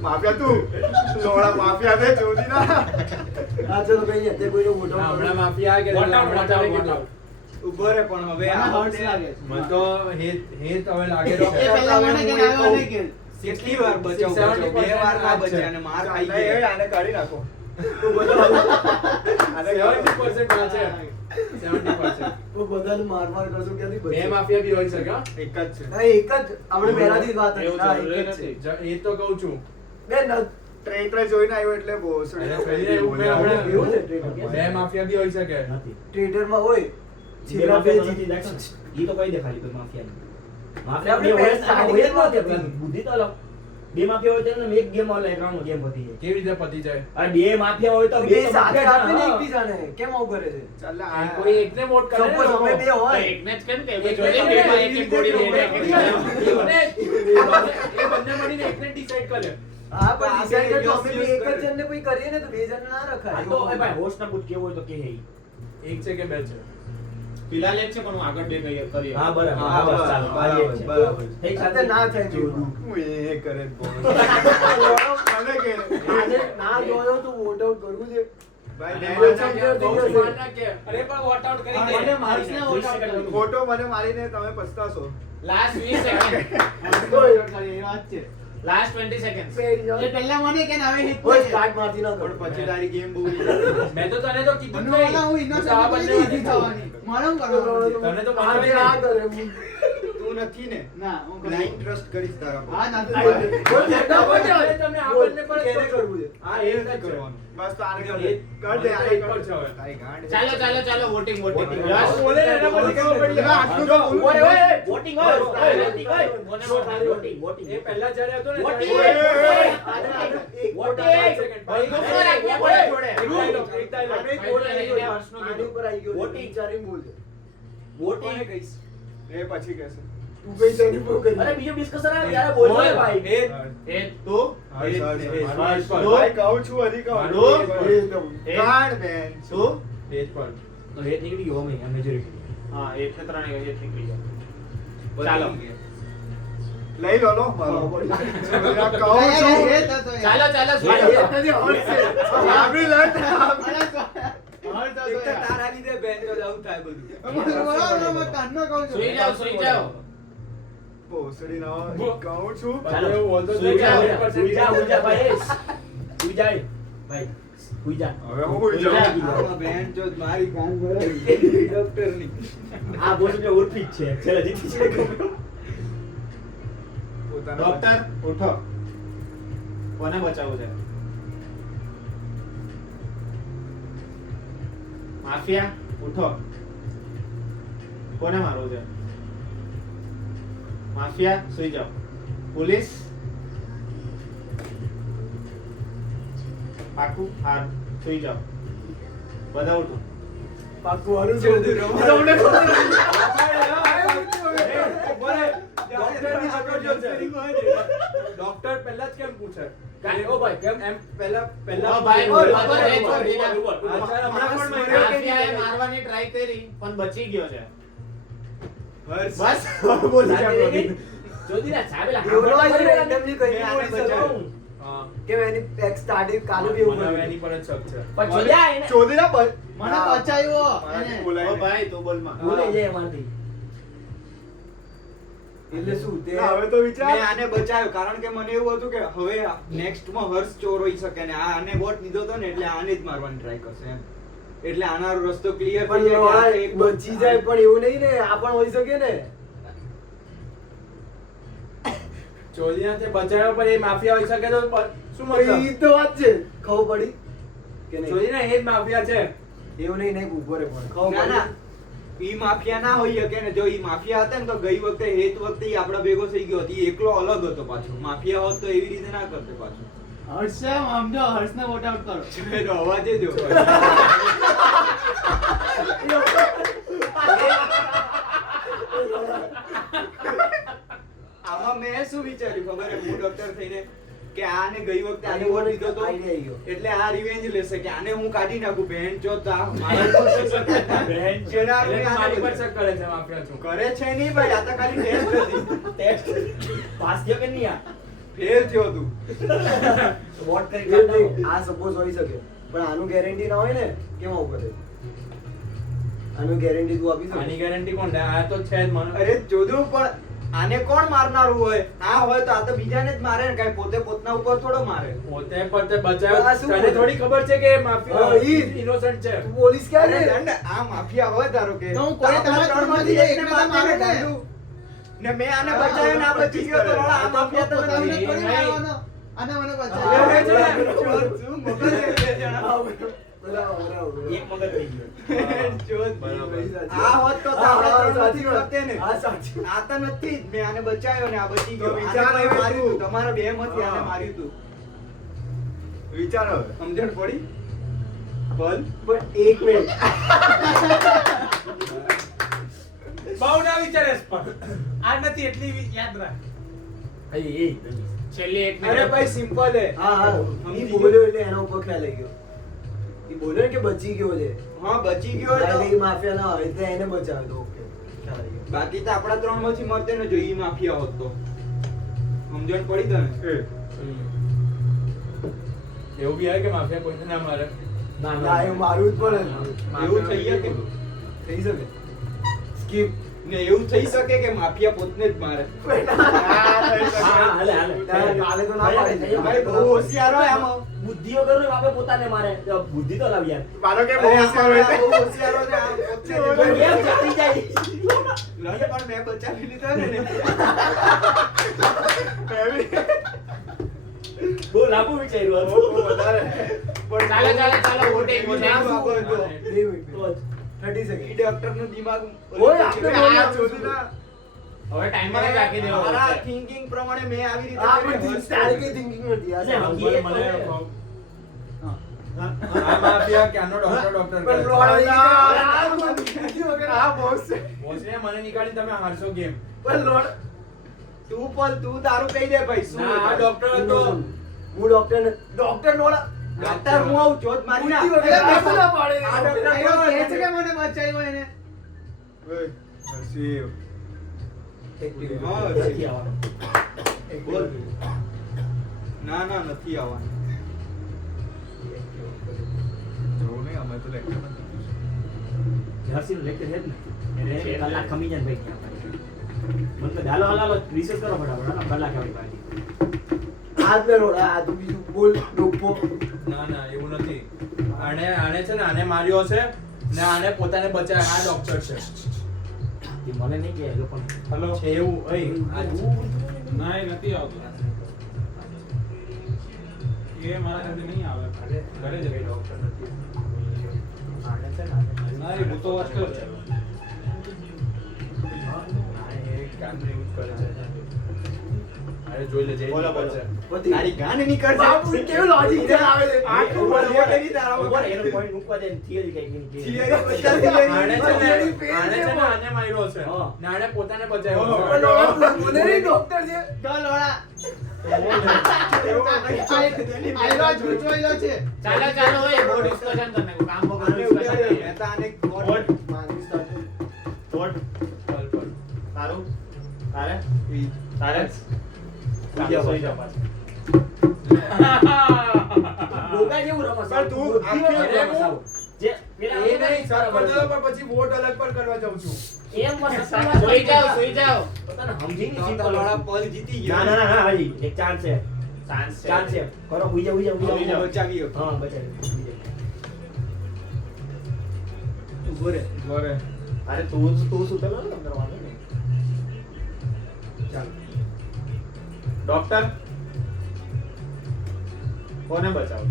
માફિયા તું. લોડા માફિયા છે ચોરીના. હા ચલો કઈ નહીં તે કોઈને મોટો હા, હમણાં માફિયા કે What out, હમણાં what out, તારે what કેટલા? out. ઉભો રે પણ હવે મને આ hurts લાગે છે. મને તો હેત હવે લાગે એ પહેલા મને કે આવ્યો નહીં કે કેટલી વાર બચાવ બચાવ? 2 વાર ના બચ્યા અને માર ખાઈ ચાલ, ગયા. આને કાઢી નાખો. તો બધા 70% માં છે 70%. તો બધાને માર માર કરશો ક્યાંથી બચે? બે માફિયા બી હોઈ શકે હો. એક જ છે. હા, એક જ આપણે પહેલાથી જ વાત હતી. એવું હા, જરૂરી એક જ છે. નથી. એ તો કહું છું. બે ન- ટ્રેટર જોઈને આવ્યો એટલે ભોસડી. અરે ફરી એવું મેં હમણાં- એવું છે ટ્રેટર? બે માફિયા બી હોઈ શકે. નથી ટ્રેટરમાં હોય બે છેલ્લા બે માફિયા તો નથી દેખાય ને. ઈ તો કઈ દે ખાલી કોઈ માફિયા નહીં. માફિયા આપણે બે હોય starting હોય જ માં નથી. હતી. બુદ્ધિ તો અલગ. બે માફિયા હોય તો એક ગેમ ઓનલાઈન રાઉન્ડ ગેમ પતી જાય. કેવી રીતે પતી જાય? અરે બે માફિયા હોય તો બે તો સાથે માફિયા આપે ને જ. એકબીજાને કેમ આવું કરે છે? ચાલ, આ આ કોઈ એકને વોટ કરે ને Suppose લોકો. અમે બે તો હોય એકને જ કેમ કે એકને જોઈએ જ બેમાં કેમ? એક ગોળી લઈને એક એક જાય. એ બંને મળીને એકને ડિસાઈડ કરે. હા, પણ આ decide બે તો અમે use બે એક જ કરે. જણને કોઈ કરીએ ને તો બે જણ ના આ રખાય. તો એ ભાઈ હોસ્ટ ના પૂછ કેવું હોય તો કે હે ઈ. એક છે કે બે છે? ફિલહાલ એક છે પણ હું આગળ બે કરી હા બરાબર હા, હા બસ બરાબર, ચાલો આ એક છે. બરાબર. એક સાથે ના થાય જોડું. હું એ કરે જ ભોસડી. મને કે આજે ના જોયો તો વોટ આઉટ કરવું છે. ભાઈ, ના, ના, ના, ના, ના, ના, ના, ના કે. અરે પણ વોટ આઉટ કરી મને દે માર્ક્સ ના vote out કરવું. ખોટો મને મારીને તમે પસ્તાશો. લાસ્ટ 20 સેકન્ડ લાસ્ટ 20 સેકન્ડ કોઈ start મારતી ના કરો. પણ પછી તારી ગેમ બહુ મેં તો તને તો કીધું જ નહીં. તો આ બંને વચ્ચે છું. તને તો આ બે આ કરે. તું નથી ને બ્લાઇન્ડ ટ્રસ્ટ કરીશ તારા પર. બોલ, જેટલા તમે બોલ. આ બોલ, બંને પર જ કેને કરશો. કરવું છે? હા એ નથી કરવાનું. બસ તો આને એ- કર દે. કર દે, આને એક કર પર દે. છે હવે. તારી ગાંડ. ચાલો વોટિંગ યશ બોલે ને એના પછી ખબર પડી જાય. આટલું તો બોલવું ઓય, જોઈએ. ઓય, voting હોય, ઓય, voting હોય. voting, voting. એ પહેલા જ્યારે હતો ને Voting. ત્યારે- આને- આને એક Voting. vote આપો. સેકન્ડ. ભાઈ, ભાઈ, ઉપર રાખીએ, બોલે, જોડે. એક dialogue, એક dialogue. આને એક ભાઈ, vote આવી ગયો. હર્ષનો આની કીધું. ઉપર આવી ગયો. Voting. વિચારીને બોલ છે. voting. એ પછી કહેશે. તું કઈ તેની પર કરી. અરે બીજું discussion આવે ત્યારે બોલજો ને ભાઈ. એ તું હર્ષ, હર્ષ, હર્ષ. હર્ષ પર. ભાઈ, કહું છું, હજી કહું. મારું. એ એકદમ. ગાંડ બેન. શું? પેજ પર. તો એ નીકળી ગયો અમે મેજોરિટી. હા એક ને ત્રણ એ નીકળી ગયા ચાલો લઈ લો લો મારો. હા, બોલ. કહું છું. ચાલો ભાઈ, એ નથી હર્ષ છે. સાંભળી લે. એક તો તારા લીધે બેન તો આવું થાય બધું. સુઈ જાઓ ભોસડી ના હોય. કહું છું. ચાલો. એવું બોલતો જ સુઈ નહીં કે જા, 100% સુઈ જા, સુઈ જા ભાઈ. સુઈ જા ભાઈ. સુઈ જા. હવે હું સુઈ જાઉં. આમાં બેન જો મારી કાન ભરાવી ડોક્ટરની. આ બોલ કે ઓળખી જ છે. છેલ્લે જીતી છે. પોતાના ડોક્ટર ઉઠો કોને બચાવવું છે માફિયા ઉઠો કોને મારવું છે માફિયા સુઈ જાઓ પોલીસ પાકું હાર સુઈ જાઓ બધા ઉઠો પાક્કું હારું જો છે. તું તમને રમવા- ડોક્ટરની આગળ જો છે. ડોક્ટર પહેલા જ કેમ પૂછે? કાંઈ, ઓ ભાઈ, કેમ? એમ પહેલા ઓ ભાઈ, બોલ, બોલ, બોલ, બોલ, બોલ, બોલ, બોલ, બોલ, બોલ. અચ્છા, હમણાં પણ બોલ. મર્યો કે માફિયાએ નહીં? મારવાની ટ્રાય કરી પણ બચી ગયો છે હર્ષ. બસ બોલ જોદીના સાહેબલા એવડો આજે randomly કઈ મેં આને બોલી શકો. બચાવ્યું. હા. કે એની ex starting કાલે બી એવું મને હવે કર્યું. એની પર જ શક છે. પણ જોયા એને ચોદીના પર. મને હા. બચાવ્યો મારાથી એને. બોલાય ઓ નહીં. ભાઈ તું બોલ માં ભૂલી જાય એમાંથી. એટલે શું તે ના, હવે તો વિચાર. મેં આને બચાવ્યો કારણ કે મને એવું હતું કે હવે નેક્સ્ટ માં હર્ષ ચોર હોઈ શકે ને આ આને વોટ દીધો હતો ને એટલે આને જ મારવાની ટ્રાય કરશે એમ એટલે આનો રસ્તો ક્લિયર થઈ પણ જાય કે આ લોડા એક બચી જાય પણ એવું નહીં ને આ પણ હોઈ શકે ને. ચોરીનાથી બચાવ્યો પણ એ માફિયા હોઈ શકે તો શું તો મતલબ? ઈ તો વાત છે. ખબર પડી કે નહીં? ચોરીના એ જ માફિયા છે. એવું નહીં ઉભો રે પણ ખબર ના ના પડી. ઈ માફિયા ના હોઈ શકે ને જો ઈ માફિયા હતા ને તો ગઈ વખતે હેત વખતે ઈ આપડા ભેગો થઈ ગયો હતો ઈ એકલો અલગ હતો પાછો માફિયા હોત તો એવી રીતે ના કરતે પાછો એનો અવાજ જ જો આમાં મેં શું વિચાર્યું ખબર હે હું ડોક્ટર થઈને કે આને ગઈ વખતે આને વોટ દીધો તો Idea આવી ગયો. એટલે આ રિવેન્જ લેશે કે આને હું કાઢી નાખું બહેન ચોથ આ મારા ઉપર શું શક? બહેન જેના એટલે આને મારી પર બધું. શક કરે છે માફિયા છું. કરે છે નહીં ભાઈ આ તો ખાલી ટેસ્ટ હતી ટેસ્ટ પાસ થયો કે નહીં આ? ફેલ થયો તું વોટ કરી એવું કાઢ નહીં. આ સપોઝ હોઈ શકે પણ આનું ગેરંટી ના હોય ને કેમ આવું કરે? આનું ગેરંટી તું આપી શકે? આની ગેરંટી કોણ લે? આ તો છે જ મને. અરે જોધું પણ આને કોણ મારનારું હોય? આ હોય તો આ તો બીજાને જ મારે ને, કાંઈ પોતે પોતના ઉપર થોડો મારે. પોતે પણ તે આ બચાવ્યો. શું તને બોલે? થોડી ખબર છે કે હા, માફિયા ઈ. innocent છે. તું પોલીસ ક્યાં અરે છે? દંડ, આ માફિયા હોય ધારો કે તો હું કોઈ આપણા તમારા ત્રણમાંથી ત્રણમાંથી એકને એકને મારે મારે ને. ગાંડું. ને મેં આને બચાવ્યો ને આ બચી ગયો તો રડા, આ માફિયા તો તમને નથી. થોડી મારવાનો. આને મને આ બચાવ્યો. બે જણા. શું મગજ છે બે જણા? બરાબર, બરાબર. એક મગજ થઈ ગયો. ચોથ. બરાબર. આ હોત તો આપણે હા, ત્રણમાંથી સાચી વાત. વધતે ને. હા, સાચી. આ તો નથી જ. મેં આને બચાવ્યો ને આ બચી ગયો. તો આને વિચાર કોઈ હવે માર્યું તું. તું. તમારા બે માંથી આને હા. માર્યું તું. વિચાર હવે. સમજણ પડી? બોલ. પણ એક મિનિટ. બહુ ના વિચારેશ પણ આ નથી એટલી યાદ રાખ. એ છેલ્લી એક અરે ભાઈ સિમ્પલ હે. હા, હા. સમજી ઈ ગયો. બોલ્યો એટલે એના ઉપર ખ્યાલ આવી ગયો. ઈ બોલ્યો ને કે બચી ગયો છે. હા બચી ગયો હોય એટલે ઈ તો માફિયા ના હોય એટલે એને બચાવ્યો તો. ઓકે. ખ્યાલ આવી ગયો. બાકી તો આપણા ત્રણ માંથી મરતે ને જો ઈ માફિયા હોત તો સમજણ પડી તને? એવું બી આવે કે માફિયા કોઈને ના મારે. ના, એ મારવું જ પડે ને. એવું થઈ શકે? થઈ શકે. સ્કીપ. ને એવું થઈ શકે કે માફિયા પોતને જ મારે? હાલે હાલે કાલે તો ના પાડી. ભાઈ બહુ હોશિયાર હોય આમાં. બુદ્ધિ વગર નો બાપે પોતાને મારે તો બુદ્ધિ તો લાવ યાર માનો કે અરે બહુ આમાં હોશિયાર હોય બહુ હોશિયાર હોય ને આ પોતે જ પણ મારે. કેમ ચાલી જાય લડે પણ મેં બચાવી લીધો ને બહુ લાંબુ વિચાર્યું બહુ હતું વધારે. ચાલો ચાલો ચાલો વોટિંગ ના બાબો હતો. 2 મિનિટ. તો જ. 30 ઈ સેકન્ડ. ડોક્ટરનું દિમાગ ઓય, આપણે આ બોલ્યા ચોથી ના. હવે ટાઈમર જ રાખી દેવો મારા પડશે. થિંકિંગ પ્રમાણે મેં આવી રીતે આ કર્યું. પણ તારી કઈ thinking નથી. આ એટલે સાંભળ. હકીકત મને તો આ માફિયા ક્યાંનો ડોક્ટર પણ કરે. લોડા ના. બીજી વગર આ બહુ છે. બોસને મને નીકાળી તમે હારશો ગેમ. પણ લોડ. તું પણ તું તારું કહી દે ભાઈ શું ના, આ હોય? ડોક્ટર હતો. હું ડોક્ટર ને ડોક્ટર લોડા. ડોક્ટર હું આવું ચોથ મારી ના. બીજી વગર મેં શું ના પાડે? આ ડોક્ટર આયરો કહે છે કે મને બચાવ્યો એને. ઓય, હર્ષિવ. હા, નથી આવવાનું બોલ. ના ના નથી આવવાનું. જોવું નહીં, અમે તો lecture માં જ નર્સિંગ લેક્ચર છે જ ને એટલે કલાક ખમી જાય ને ભાઈ ક્યાં મને તો હાલો હાલો હાલો રિસર્ચ કરો ફટાફટ હાલો કલાક આવી પાછી હાથ ને લોડા. આ તું બીજું બોલ. ડોપો. ના ના એવું નથી. આને છે ને આને માર્યો છે ને આને પોતાને બચાવ્યો. આ ડોક્ટર છે. એ મને નહીં કે એ લોકોને હલો છે એવું. ઓય, આ ના એ નથી આવતું એ મારા સાથે નહીં આવે ઘરે જ ગઈ ડોક્ટર નથી. આને છે ને આને ના એ હું તો હોસ્ટેલ છે આ એ કાંદરે એવું જ કરે છે. અરે જોઈ લેજે. બોલો, બોલો. પતિ. તારી ગાન નીકળશે. બાપુ, કેવું logic ચલાવે છે. આખું બોલીએ કરી તારા ઉપર વગર. એનો point મૂકવા દે theory કઈ નહીં Theory બધા theory. આને છે ને theory fail આને છે છે ને પણ. આને માર્યો છે હા. ને આને પોતાને બચાવ્યો પણ છે. લોડા બોલે નહીં ડોક્ટર છે. તો લોડા. એવું આયરો જૂઠવાયેલો છે. ચાલો ચાલો ઓય બહુ ડિસ્કશન કરને કો કામ વગર આને ડિસ્કશન ઉડાડ્યો. કરીએ. મેં તો આને કોટ- માંગી start. Thought. ચાલ, ચાલ. તારું તારે ઈ. તારે સુઈ જાઓ, સુઈ જાઓ પાછું. ગોગા જેવું રમસ પણ તું બુદ્ધિ આખી વગર એમ રમસ આવું. જે પેલા એ નહીં, સર પર જતો પણ પછી વોટ અલગ પર કરવા જાઉં છું. એમ મસ્ત સુઈ જાઓ સુઈ જાઓ. પોતાને સમજી નહીં તો simple તમારા વસ્તુ. પલ જીતી ના ગયા. ના ના ભાઈ એક ચાન્સ છે ચાન્સ છે. ચાન્સ છે કરો ઉઈ જાઓ ઉઈ જાઓ ઉઈ હું જાઓ બચાવી ગયો. હા બચાવી ઊભો રહે. બરે. અરે તું શું તો ન કરવાનું ને ચાલ ડોક્ટર કોને બચાવ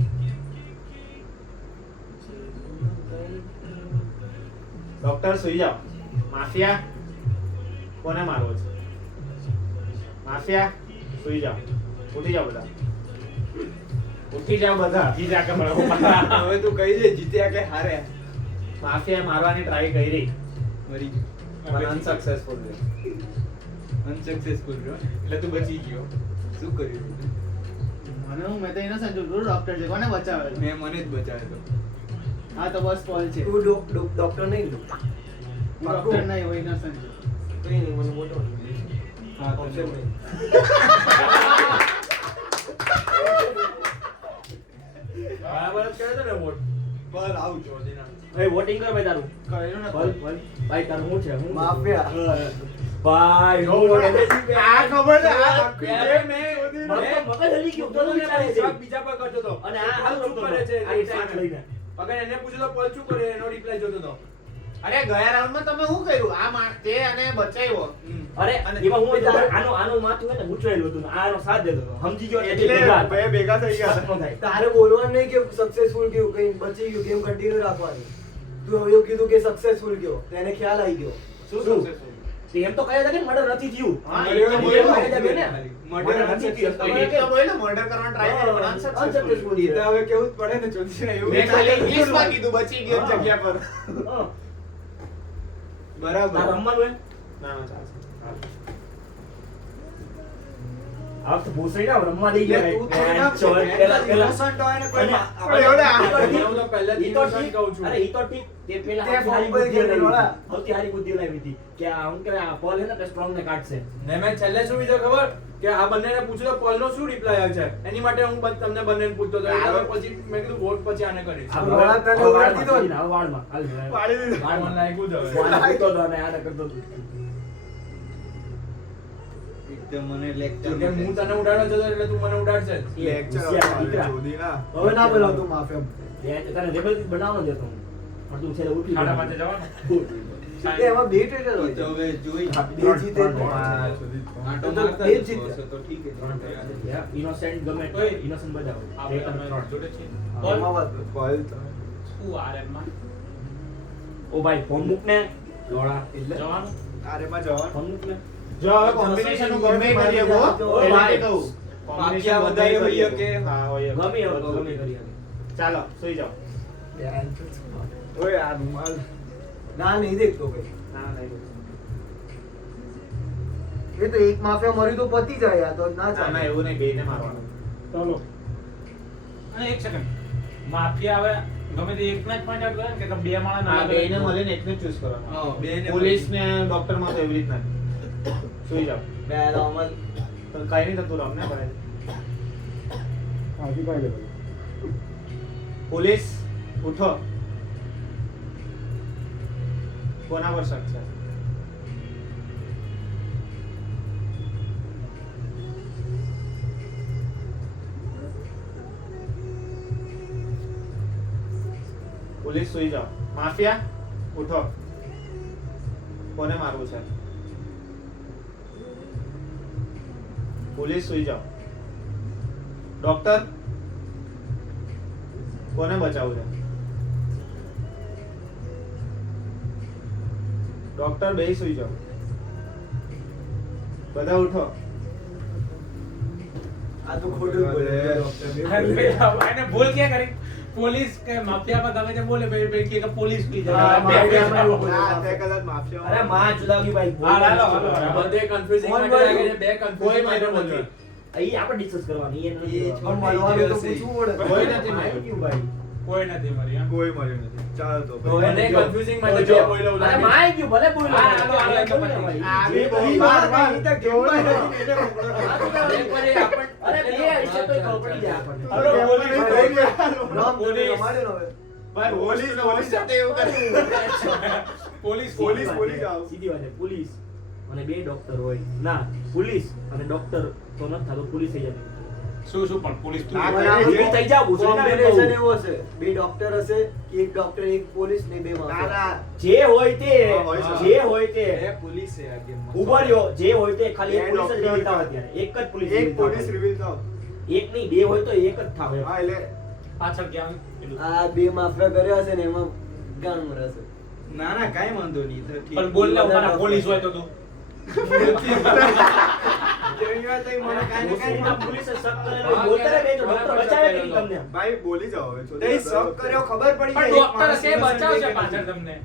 ડોક્ટર સુઈ જાઓ માફિયા કોને મારવો છે માફિયા સુઈ જાઓ ઉઠી જાઓ બધા ઉઠી જાઓ બધા જી જા કે હવે તું કહી દે જીત્યા કે હાર્યા. માફિયા મારવાની ટ્રાય કરી મરી ગયો. પણ અનસક્સેસફુલ રહી અનસક્સેસફુલ રહ્યો એટલે તું બચી ગયો. શું કર્યું? મને હું મેં તો એનો સંજોગ ડોક્ટર છે કોને બચાવેલો? મેં મને જ બચાવ્યો હતો. હા તો બસ પોલ છે. તું ડોક્ટર નહીં લો. હું ડોક્ટર નહીં હોય એનો સંજોગ. કઈ નહીં, મને મોટો હા તો option નહીં. બરાબર જ કર્યો હતો ને વોટ. પર આવું છો. ચોધીના. એ વોટિંગ કર ભાઈ તારું કરેલું ને બોલ બોલ ભાઈ તારું શું છે હું માફિયા. ભાઈ જો હું બોલે. એને આ ખબર છે આ ત્યારે મેં મગજ હલી ગયું તો વિચારે છે. શક બીજા પર કરતો હતો અને આ હાલ ચૂપ કરે છે આ શાક લઈને. અગર એને પૂછ્યું તો પોલ શું કરે એનો રિપ્લાય જોતો હતો અરે ગયા રાઉન્ડમાં તમે શું કર્યું આ તે અને બચાવ્યો અરે એમાં હું હતું, આનું માથું હે ને મૂંચવાયેલું હતું ને આનો સાથ દેતો હતો. સમજી ગયો એટલે ભેગા હતા. બે ભેગા થઈ ગયા શક ન થાય. તારે બોલવાનું નહીં કે સક્સેસફુલ ગયું કઈ બચી ગયું ગેમ કન્ટિન્યુ રાખવાની તું હવે એવું કીધું કે સક્સેસફુલ ગયો તો એને ખ્યાલ આવી ગયો શું એમ તો કહ્યા હતા કે મર્ડર નથી થયું. હા, એ એ તો તો બોલ્યો. કહી દે ને. મર્ડર નથી થયું. તમે એક તો બોલ્યો મર્ડર કરવાનો ટ્રાય કર્યો પણ Unsuccessful. ઈ તો હવે કેવું જ પડે ને ચોથી એવું મેં ખાલી ઇંગ્લિશમાં કીધું બચી ગયો હા. જગ્યા પર હા. બરાબર આ રમવાનું હે? ના ના ચાલશે આ વખતે ભૂસાઈ ના રમવા દઈ લે, ગયા. તું થોડી ના ચો, પેલા innocent હોય ને કોઈ અને- આપણે એવડે આપણે- હું તો પહેલેથી ઈ તો innocent ઠીક. કહું છું અરે ઈ તો ઠીક. તે પેલા તે સૌથી ફોન પર બુદ્ધિ કરેલો, લાવી હા. હતી. સૌથી સારી બુદ્ધિ લાવી હતી કે આ હું કે આ પોલ હે ને તે સ્ટ્રોંગ ને કાઢશે. ને મેં છેલ્લે શું વિચાર ખબર કે આ બંનેને પૂછ્યું તો પોલનો શું રિપ્લાય આવે છે એની માટે હું તમને બંનેને પૂછતો હતો એટલે પછી મેં કીધું વોટ પછી આને કરીશ આ હવે વાળા તને હવે વાળમાં ઉડાડી દીધો ને? સીધા, હવે વાળમાં. હાલ, પાડી દીધું. વાળમાં. મને લાગ્યું જ હવે. વાળમાં પૂછતો હતો અને આને કરતો હતો. એકદમ મને lecture કેમ કે હું તને ઉડાડવા જતો એટલે તું મને ઉડાડશે જ. લેક્ચર હોશિયાર દીકરા. શોધી ના. હવે ના બોલાવતું માફી તને રેબલ બનાવવાનો જ હતો હું. પણ તું છેલ્લે ઉઠી ખાડા ગયો. માટે જવાનું એમાં બે ટ્રેડર ઈ હોય તો હવે જોઈ બે જીતે ત્રણ શોધી જ આટો તો મારતા બે જ જીતે. હશે તો ઠીક છે. ઇનોસેન્ટ ગમે ઓય. ઇનોસન્ટ બજાવો. આપણે એક અને તમે ત્રણ. જોડે છીએ. એમાં બોલ. વાત કોલ તો. શું RM માં ઓ ભાઈ ફોન મૂક ને લોડા જવાનું આરેમાં જવાનું. ફોન મૂક ને. જો હવે કોમ્બિનેશન નું ગમે એ કરીએ ગો ઓય ભાઈ. કહું માફિયા વધારે હોઈએ કે હા હોય ગમે એવો તો ગમે કરી આવે. ચાલો સુઈ જાઓ ઓય આ રૂમાલ. ના નહીં દેખતો કઈ ના નહીં એ તો એક માફિયા મરી તો પતી જાય આ તો ના ના ચાલે ના એવું નહીં બેને મારવાનું ચાલો. અને એક સેકન્ડ માફિયા હવે ગમે તે એકના જ પોઈન્ટ આઉટ કરે ને કે બે માણસ હા બેને મળીને એકને ચૂઝ હા, કરવાનું બેને પોલીસ ને ડોક્ટર માં તો એવી રીતના સુઈ જાઓ બે નોર્મલ તો કઈ નહીં થતું રમ ને ભાઈ હાથી પાઈ લે ભાઈ. પોલીસ ઉઠો કોના પર શક છે પોલીસ સુઈ જાઓ માફિયા ઉઠો કોને મારવું છે પોલીસ સુઈ જાઓ ડોક્ટર કોને બચાવવું છે ડોક્ટર બે સુઈ જાઓ બધા ઉઠો આ તો ખોટું બોલે એને ભૂલ ક્યાં કરી પોલીસ કે માફિયા પર ગમે તે બોલે પછી કે પોલીસ કી હા, માફિયામાં એવું ના, તે કદાચ માફિયા. અરે માં ચુદાવી ભાઈ. હા, હાલો, હાલો, હાલો. બધે confusing કોણ માટે લાગે બોલ્યું? છે, બે કોઈ confusing માર્યો માટે નથી. નથી. ઈ આપણે ડિસ્કસ કરવાની એ નથી એ કરવાનું. પણ મળવાનું તો પૂછવું પડે કોઈ નથી આવી ગયું ભાઈ. કોઈ નથી મરી એમ. કોઈ મળ્યું નથી. ચાલ તો તો ભાઈ. મને જો. confusing માટે તો જો. બે બોલ્યો અરે લાગે. માં આવી ગયું ભલે બોલ્યો. હા, હાલો, હાલો, બોલ્યો તો ભાઈ. આ બે બે બધી બાર, બાર, બાર. ઈ તો ગેમમાં નથી, એને એક વાર એ આપણ- અરે બે વિશે તો ખબર પડી જાય આપણને. હાલો, પોલીસ ભાઈ, રામ બોલે, પોલીસ. રમાડ્યો ને હવે. ભાઈ પોલીસ પોલીસ સાથે એવું કરે પોલીસ પોલીસ સીધી પોલીસ વાત આવો. છે, સીધી વાત છે. પોલીસ અને બે ડોક્ટર હોય ના પોલીસ અને ડોક્ટર તો નથી થતો પોલીસ થઈ જાય શું પણ પોલીસ તું ના, બરાબર. પોલીસ થઈ જાવ ભૂસડીના બેન કોમ્બિનેશન કહું. એવો હશે બે ડોક્ટર હશે કે એક ડોક્ટર એક પોલીસ ને બે ના, માફિયા ના. જે હોય તે હા, હોય છે. જે હોય તે એ પોલીસ છે આ ગેમમાં. ઉભો રહ્યો જે હોય તે ખાલી એક બે પોલીસ જ ડોક્ટર reveal થાવ હતા. અત્યારે એક જ પોલીસ એક reveal પોલીસ થાવ. રિવીલ થાવ. એક નહીં બે હોય તો એક જ થાવ એમ. હા એટલે પાછળ ક્યાં પેલું? આ બે માફિયા કર્યા હશે ને એમાં ગાણ મરાશે ના ના કાંઈ વાંધો નહીં તો ઠીક. પણ બોલ ને મારા પોલીસ હોય તો તું જેવી વાત થઈ મને કાંઈ ને કાંઈ આ પોલીસે શક કરેલો હોય, બોલતા રહે બે તો ડોક્ટર બચાવે કે નહીં તમને ભાઈ બોલી જાઓ હવે. તે શક કર્યો ખબર પડી પણ જાય, એક ડોક્ટર માણસ કે innocent બચાવશે દેખાય પાછળ છે. તમને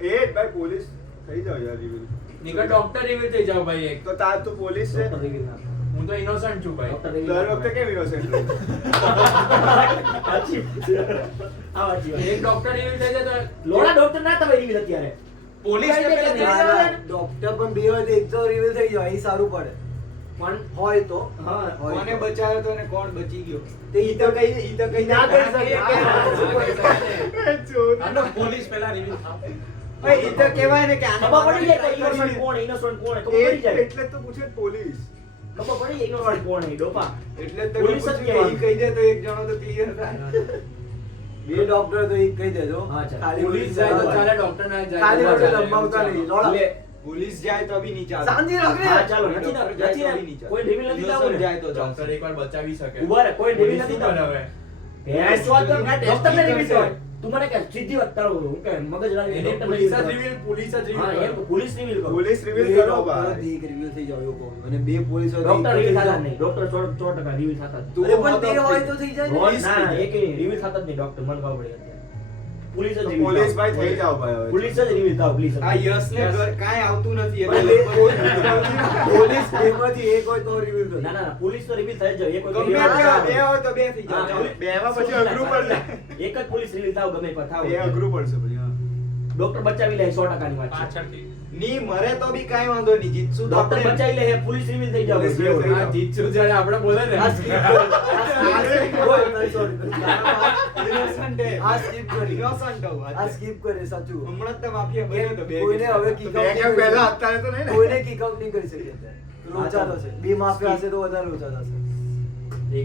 એ જ ભાઈ પોલીસ થઈ જાવ યાર રિવીલ. નીકળ ડોક્ટર રિવીલ થઈ જાવ ભાઈ એક તો તાર તો પોલીસ છે. ડોક્ટર reveal ના થાય. હું તો ઇનોસન્ટ છું ભાઈ ડોક્ટર reveal દર ના વખતે કેમ innocent રહું? સાચી આ વાંચી વાત. એક ડોક્ટર રિવીલ થઈ જાય તો લોડા ડોક્ટર ના તમે reveal અત્યારે પોલીસ ને પેલા ના, જવા દે ને. ડોક્ટર પણ બે હોય તો એક તો રિવીલ થઈ જાય એ સારું પડે પણ હોય તો હા હોય કોને તો. બચાવ્યો તો ને કોણ બચી ગયો તે ઈ તો કઈ ના ના કરી કરી શકે શકે. કે હા, ચોરી. હાલો, પોલીસ પેલા રિવીલ થાવ ભાઈ, એ તો કહેવાય ને કે આને ખબર પડી જાય કે મારવાની innocent કોણ innocent કોણ ખબર પડી જાય એટલે જ તો પૂછે જ પોલીસ. ખબર પડી જાય innocent કોણ છે ડોપા એટલે જ તો પોલીસ જ પૂછ્યું કે ઈ કહેવાનું. કહી દે તો એક જણો તો ક્લિયર થાય. બે ડોક્ટર તો એક કહી દેજો હા, ચાલ. ખાલી પોલીસ જાય તો ચાલે, ડોક્ટર ના જાય ખાલી તો વચ્ચે ચાલે. લંબાવતા નહીં લોડા. એટલે પોલીસ જાય તો બી નહીં ચાલે. શાંતિ રાખ ને. હા ચાલો નથી ડોક્ટર નથી જાય તો ને. બી નહીં ચાલે. કોઈ રિવીલ નથી થવું Innocent ને. જાય તો ડોક્ટર ચાલશે. એકવાર બચાવી શકે. ઉભા રહે, કોઈ રિવીલ પોલીસ નથી શું કરે થવું. હવે? ભેંસ વાત કર, ના, ડોક્ટર ને testing રિવીલ કરશે. કર. તું મને કે સીધી વાત તારો હું કે મગજ લાગે એને ડોક્ટર પોલીસ જ reveal reveal- પોલીસ જ reveal હા કરે. એમ પોલીસ રિવીલ કરો પોલીસ બે રિવીલ કરો ડોક્ટરો ભાઈ. થી એક રિવ્યુ થઈ જાવ એવું કહું. અને બે પોલીસ હોય તો ડોક્ટર એક રિવીલ થઈ થતા જ જાવ. નહીં ડોક્ટર 100% રિવીલ થતા જ તું અરે પણ હતો તે હોય તો free. થઈ જાય ને. રોજ ના એક રિવીલ થતા જ નહીં ડોક્ટર મને ખબર પડી અત્યારે પોલીસ જ તો reveal પોલીસ થાવ. ભાઈ થઈ જાઓ ભાઈ હવે. પોલીસ જ રિવીલ થાવ પ્લીઝ આ યશને કાંઈ આવતું નથી પણ એટલે પોલીસ બેમાંથી એક હોય તો રિવ્યુ કરે. ના ના ના પોલીસ તો રિવીલ થઈ જ જાય એક ગમે ત્યાં બે હોય તો બે થઈ હા, જાય. પોલીસ- બેમાં પછી અઘરું પડે. એક જ પોલીસ રિવીલ થાવ ગમે પર થાવ એ અઘરું પડશે પછી હા. ડોક્ટર બચાવી લે 100% ની વાત છે પાછળથી ની મરે તો બી કાંઈ વાંધો નહીં. જીતશું તો ડોક્ટર આપણે. બચાવી લે પોલીસ રિવીલ થઈ જાવ પોલીસ reveal થઈ આ જાવ. જીતશું જ્યારે આપણે બોલે ને આ skip કરો. આ skip કરો. Sorry. Innocent હે. આ skip કરી. Innocent હોઉં. આ skip કરે સાચું. હમણાં જ તો માફિયા બન્યો તો બે કોઈને હવે કિસ્સા. kick out બે કેમ નહીં કરી પહેલા શકે. અત્યારે તો નહીં ને. કોઈને kick out નહીં કરી શકે અત્યારે. લોચા થશે. બે માફિયા હશે તો વધારે લોચા થશે.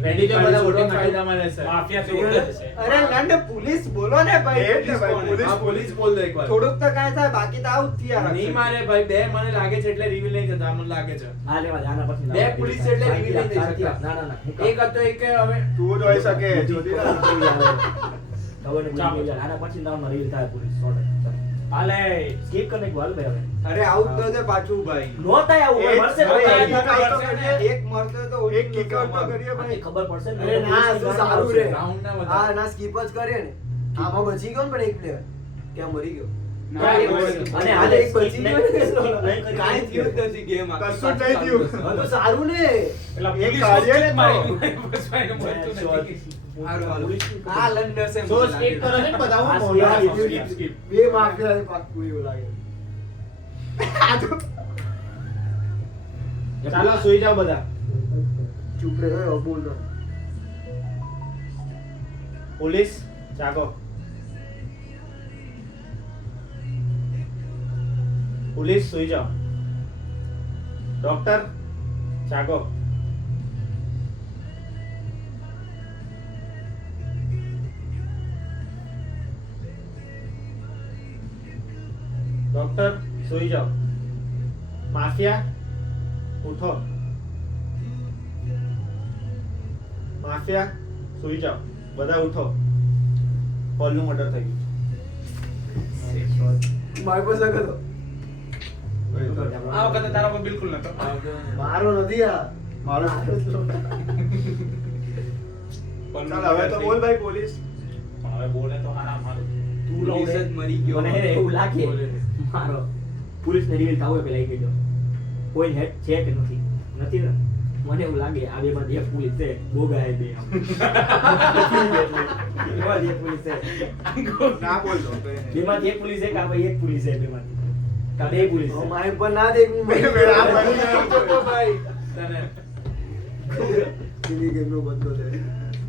એની જો બધા voting ફાયદામાં રહેશે. માફિયા તો ઓળખે છે. અરે લંડ પોલીસ બોલો ને ભાઈ. એ જ ને ભાઈ, કોણ? પોલીસ હા, પોલીસ બોલ દે એકવાર. થોડુંક તો કાંઈ થાય બાકી તો આવું જ થયા નહીં મારે ભાઈ, બે મને લાગે છે એટલે રિવીલ નહીં થતા, મને લાગે છે. હા લેવા આના પછી બે પોલીસ એટલે reveal નહીં થઈ શકતા. ના ના ના એક હતો એક કે હવે તું જ હોઈ શકે જોતી ના. ખબર નહીં ચાલો. આના પછી રાઉન્ડમાં રિવીલ થાય પોલીસ 100%. હાલે સ્કીપ કરીને એક હાલ ભાઈ હવે અરે આવું જ તો છે પાછું ભાઈ. નો થાય આવું એ જ મળશે ભાઈ, ભાઈ. એક kick out તો કરીએ. એક મળશે તો એક kick out તો કરીએ આને ભાઈ. ખબર પડશે ને અરે ના તો સારું રે. round ના વધારે. હા ના skip જ કરીએ ને. આમાં બચી ગયો ને પણ એક player. ક્યાં મરી ગયો. ના, એક કોઈ વસ્તુ. નથી. અને હાલે હાલે એક બચી ગયો ને. કાંઈ થયું જ નથી game આખી. કશું જ નહીં થયું. હા તો સારું ને. પેલા એક પોલીસ કાર્ય વસ્તુ જ જ મારી બસ એને મળતું નથી. હારું, હારું. આ લંડન છે સો મને skip લાગે. કરો છે ને બધા આ હું મોઢા skip, skip, skip. skip. બે માફિયા પાક્કું એવું લાગે. ચાલો સુઈ જાઓ બધા ચૂપ રહે હવે બોલ તો. પોલીસ જાગો પોલીસ સુઈ જાઓ ડોક્ટર જાગો ડોક્ટર સુઈ જાઓ માફિયા ઉઠો માફિયા સુઈ જાઓ બધા ઉઠો પોલનું મર્ડર થઈ ગયું મારી પાસે હતો. આ વખતે તારા પર બિલકુલ નતો મારો નથી આ. મારો ચાલ હવે તો બોલ ભાઈ પોલીસ. પણ હવે બોલે તો હારા મારું તું પોલીસ જ મરી ગયો. મને હે ને એવું લાગે મારો પોલીસ ને રિવીલ થાવ પેલા કહી દો કોઈ હેડ છે કે નથી નથી ને મને એવું લાગે આ બે માંથી એક પોલીસ છે બોગા હે બે આમ એવા જ એક પોલીસ છે ના બોલ તો બે માંથી એક પોલીસ છે કે આ ભાઈ એક પોલીસ છે બે માંથી કા બે પોલીસ હવે છે મારી પર ના દેખ હું મરી ગયો. આ બની ગયો તો ભાઈ. તને પેલી game નો બંધો છે.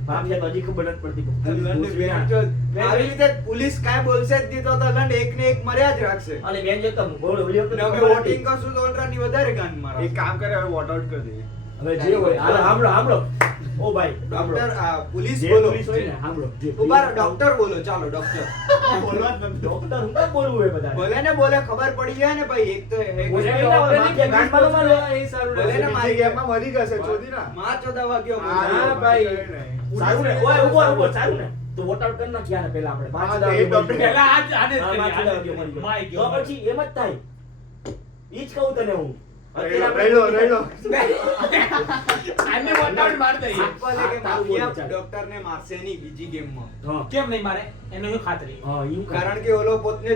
માફિયા તો હજી ખબર નથી પડતી લંડ બેઠો જ. આવી રીતે પોલીસ કાંઈ બોલશે જ નહીં તો લંડ એક ને એક મર્યા જ રાખશે. અને બેન જો તો બોલ ઓલી વખતે ને અમે ખબર વોટિંગ હતી. કરશું તો ઓલરાની વધારે ગાંડ મારો. એક કામ કરે હવે વોટ આઉટ કરી દઈએ. હવે જે હોય હાલો સાંભળો સાંભળો ઓ ભાઈ સાંભળો. ડોક્ટર આ પોલીસ જે બોલો. પોલીસ હોય ને સાંભળો જે ઉભા રહો, પોલીસ- ડોક્ટર બોલો ચાલો ડોક્ટર. બોલવા જ નથી ડોક્ટર હું કેમ બોલવું હોય બધા ભલે ને બોલે ખબર પડી જાય ને ભાઈ એક તો એક બોલે એક નહીં ના બોલે, માફિયા ગાંઠમાં ન મારે. એ સારું ભલે ને રહેશે. મારી બીજી ગેમમાં મરી જશે ચોદી ના. માં ચોદા વાગ્યો હા, બોલે. ભાઈ. સારું ને ઓય ઉભો ઉભો સારું ને તો વોટ આઉટ કરી નાખ્યા ને પેલા આપણે હા, પાંચ તો એ ડોક્ટર- પહેલા આને જ હા, કરી, પાંચ આને જ વાગ્યો કરી. મરી માય ગયો. ગયો. તો પછી એમ જ થાય ઈ જ કહું તને હું રહી અત્યારે લો, આપણે- રહી લો. આને વોટ માર દઈએ આપવા દે કે તારું બોલ માફિયા ચાલ. ડોક્ટરને મારશે નહીં બીજી ગેમમાં. હા કેમ નહીં મારે એનો શું ખાતરી હા ઈ કારણ કે ઓલો પોતને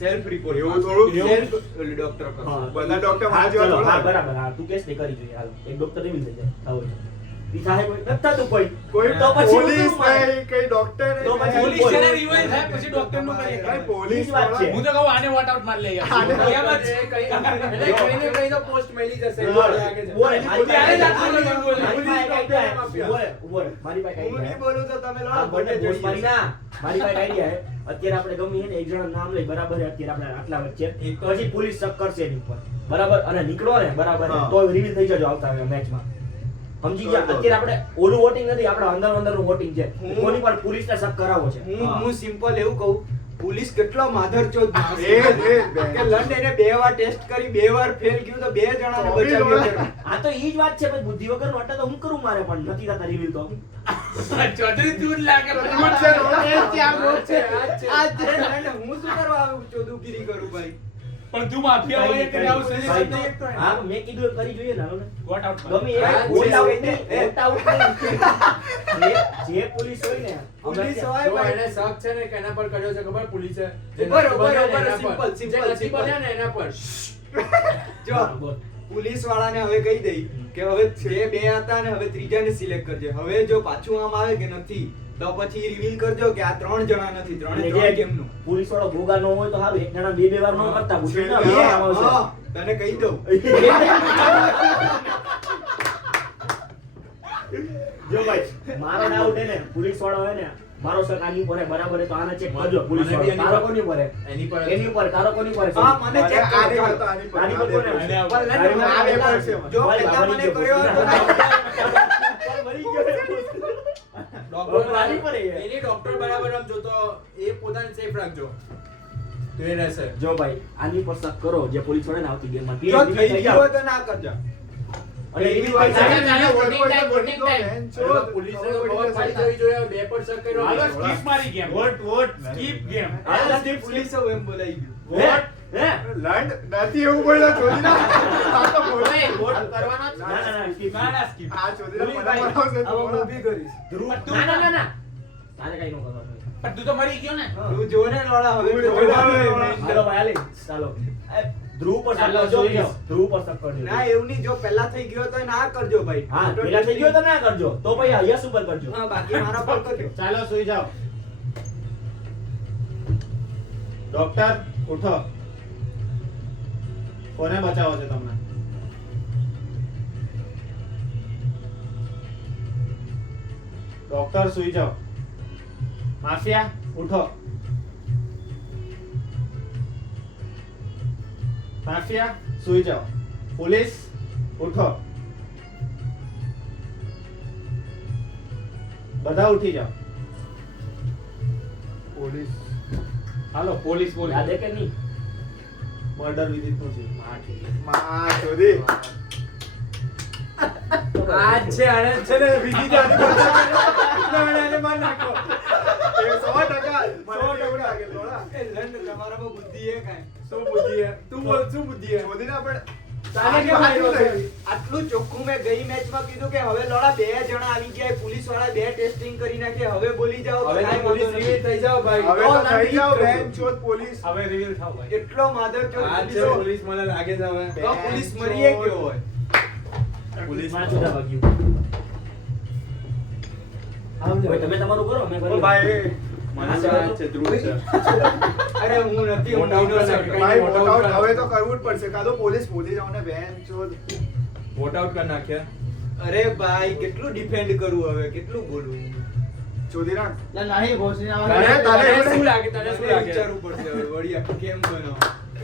સેલ્ફ રિપોર્ટ એવું થોડું સેલ્ફ ડોક્ટર કરશે. હા. બધા ડોક્ટર હા, મારા જેવા ચલો, થોડા હા હોય. બરાબર હા તું કેસ નહીં કરી જોઈએ હાલો એક ડોક્ટર રિવીલ થઈ જાય આવો છે ઈ થાય કોઈ નથી થતું કોઈ કોઈ તો પછી હું પોલીસ શું માનું? નહીં, કઈ ડોક્ટર નહીં. તો પછી પોલીસ છે ને revive થાય પછી ડોક્ટર નું કરીએ કઈ પોલીસ ઈ જ વાત છે. હું તો કહું આને વોટ આઉટ માર લે યાર એમ જ એટલે કઈ ને કઈ તો પોસ્ટ મેલી જશે હા. લાગે છે. બોલે, મારી ત્યારે જ પાસે આટલું બધું બોલે. મારી પાસે પોલીસ idea હે. માફિયા. ઉભો રહે, ઉભો રહે. મારી પાસે હું idea નહીં હે. બોલું તો તમે આ લોડા બંને બંને પોસ્ટ મારી જોઈએ. ના. મારી પાસે idea હે. અત્યારે આપણે ગમે એને એક જણાનું નામ લઈ બરાબર છે, અત્યારે આપણે આટલા વચ્ચે પછી પોલીસ શક કરશે એની ઉપર બરાબર અને નીકળો ને બરાબર હા. તો રિવીલ થઈ જજો આવતા મેચમાં સમજી ગયા તો. અત્યારે આપણે ઓલું વોટિંગ નથી આપણે અંદરનું વોટિંગ છે હું- કોની પર પોલીસને શક કરાવો છે હું સિમ્પલ એવું કહું પોલીસ કેટલો માધરચોદ માણસ એ છે. જ, બેન. કે લંડ એને 2 વાર ટેસ્ટ કરી 2 વાર ફેલ ગયું તો 2 જણાને તો બી બચાવ્યો લોડા. છે. આ તો ઈ જ વાત છે ભાઈ બુદ્ધિ વગરનું એટલે તો હું કરું મારે પણ નથી થતા રિવીલ તો ચૌધરી તું જ લાગે ચતુર છે, લોડા. એ ત્યાં ગોળ છે. આ છે લંડ. હું શું કરવા આવું ચોદુગીરી કરું ભાઈ? પણ તું માફિયા હોય કે આવું સજેશન ભાઈ, નહીં એક તો હા મેં કીધું એમ કરી જોઈએ ને હાલો ને. વોટ આઉટ ગમે એ હા, vote out પોલીસ નહીં, હોય ને. vote out નહીં. જે પોલીસ હોય ને પોલીસ અમે હોય જો ભાઈ. એને શક છે ને કે એના પર કર્યો છે ખબર પોલીસે જે ઉભા રહો, નથી ઉભા રહો, બન્યા ને ઉભા રહો. એના પર. Simple, જે simple, નથી simple. બન્યા ને એના પર જો બોલ. પોલીસ વાળાને હવે કહી દઈ કે હવે જે 2 હતા ને હવે ત્રીજાને સિલેક્ટ કરજે. હવે જો પાછું આમ આવે કે નથી તો પછી રિવીલ કરજો કે આ 3 જણા નથી, 3 અને 3 જે કેમનું. પોલીસ વાળો ભોગા ન હોય તો સારું એક જણા બે વાર ન કરતા પૂછ્યું ના, હા, બે આમ આવશે. હા, તને કહી દઉં. જો ભાઈ મારો ડાઉટ હે ને પોલીસ વાળો હોય ને મારો શક આની ઉપર હે, બરાબર હે તો આને ચેક કરજો પોલીસ મને બી વાળો એની તારો પર- કોની ઉપર હે? એની પર એની ઉપર તારો કોની ઉપર હે? હા, મને check કરો. આની પર તો આની પર. આની પર કોને? આને આવું. પણ લંડ આ બે પહેલા- પર છે. જો ભાઈ, પહેલા મરી મને ગયો કર્યો હતો ને. મરી ગયો હે. ડોક્ટર આની પર હે. એની ડોક્ટર બરાબર રમજો તો એ પોતાને સેફ રાખજો તો એ રહેશે જો ભાઈ આની પર શક કરો જે પોલીસ વાળા ને આવતી ગેમમાં જો થઈ ગયું હોય તો ના કરજો. અને એવી ચાલે, રીતે ચાલે, voting time, voting time. બેન, જો ચો, પોલીસને ખબર ખબર પડી પડી જશે. જવી જોઈએ બે પર શક કર્યો હાલો નહીં. skip મારી ગેમ skip ગેમ આ નથી પોલીસ એવું એમ બોલાઈ ગયું. હે? હે? લંડ નથી એવું બોલ્યો ચોદીના. આ તો બોલ. વોટ કરવાનો જ ના ના ના skip. ના ના skip આ ચોદીના પોલીસ મને ભાઈ, મરાવશે તો હવે હું બોલા. ઊભી કરીશ. ધ્રુવ તું- ના ના ના ના તારે કઈ ન કરવાનું પણ તું તો મરી ગયો ને તું જો ને લોડા હવે તું તો જો જોવાનું ને એ લોડા. main. ચાલો ભાઈ હાલે ચાલો એ, ધ્રુવ પર શક ચાલો, કરજો જોઈ લો. ધ્રુવ પર શક કરજો ના એવું નહીં, જો પહેલા થઈ ગયો તો ના કરજો ભાઈ. હા પેલા થઈ ગયો તો ના કરજો તો ભાઈ યસ ઉપર કરજો હા, બાકી મારા પર કરજો. ચાલો સુઈ જાઓ ડોક્ટર ઉઠો કોને બચાવો છે તમને ડોક્ટર સુઈ જાઓ માફિયા ઉઠો માફિયા સુઈ જાઓ પોલીસ ઉઠો બધા ઉઠી જાઓ પોલીસ. હાલો પોલીસ યાદ હે કે નહીં મર્ડર વિધિનું છે હા ઠીક છે. માં ચોદી. આ જ છે આને જ છે ને વિધિ જાની પર આને માર નાખો. એ 100%. મને બી એવું લાગે લોડા. એ લંડ તમારામાં બુદ્ધિ એ કાંઈ. શું બુદ્ધિ હે તું બોલ શું બુદ્ધિ હે ચોદીના પણ તારે કેમ આવ્યો છે આટલું ચોખ્ખું મેં ગઈ મેચમાં કીધું કે હવે લોડા 2 જણા આવી ગયા, પોલીસ વાળા 2 ટેસ્ટિંગ કરી નાખે, હવે બોલી જાઓ તો હવે કાંઈ તો પોલીસ વાંધો રિવીલ નથી. થઈ જાઓ ભાઈ હવે તો તો થઈ જાઓ ના બેન ચોદ પોલીસ. હવે રિવીલ થાવ ભાઈ એટલો માધરચોદ આ છે પોલીસો. પોલીસ મને લાગે છે હવે તો પોલીસ મરીએ ગયો હોય. માં જુદા વાગ્યું ભાઈ તમે તમારું કરો અમે ઓ કરીએ. ભાઈ મને તો આ જ છે ધ્રુવ છે અરે હું નથી, હું મોટા ઉપર innocent. છે. ભાઈ વોટ વોટ આઉટ આઉટ હવે તો કરવું જ પડશે. કાં તો પોલીસ ભૂલી જાઓ ને બેન ચોદ. વોટ આઉટ કરી નાખ્યા અરે ભાઈ કેટલું ડિફેન્ડ કરું હવે, કેટલું બોલું. ચોદીના નહીં ઘોષણા તારે- તારે એવું શું લાગે તને શું મને લાગે વિચારવું પડશે હવે વળી આ કેમ બનાવો.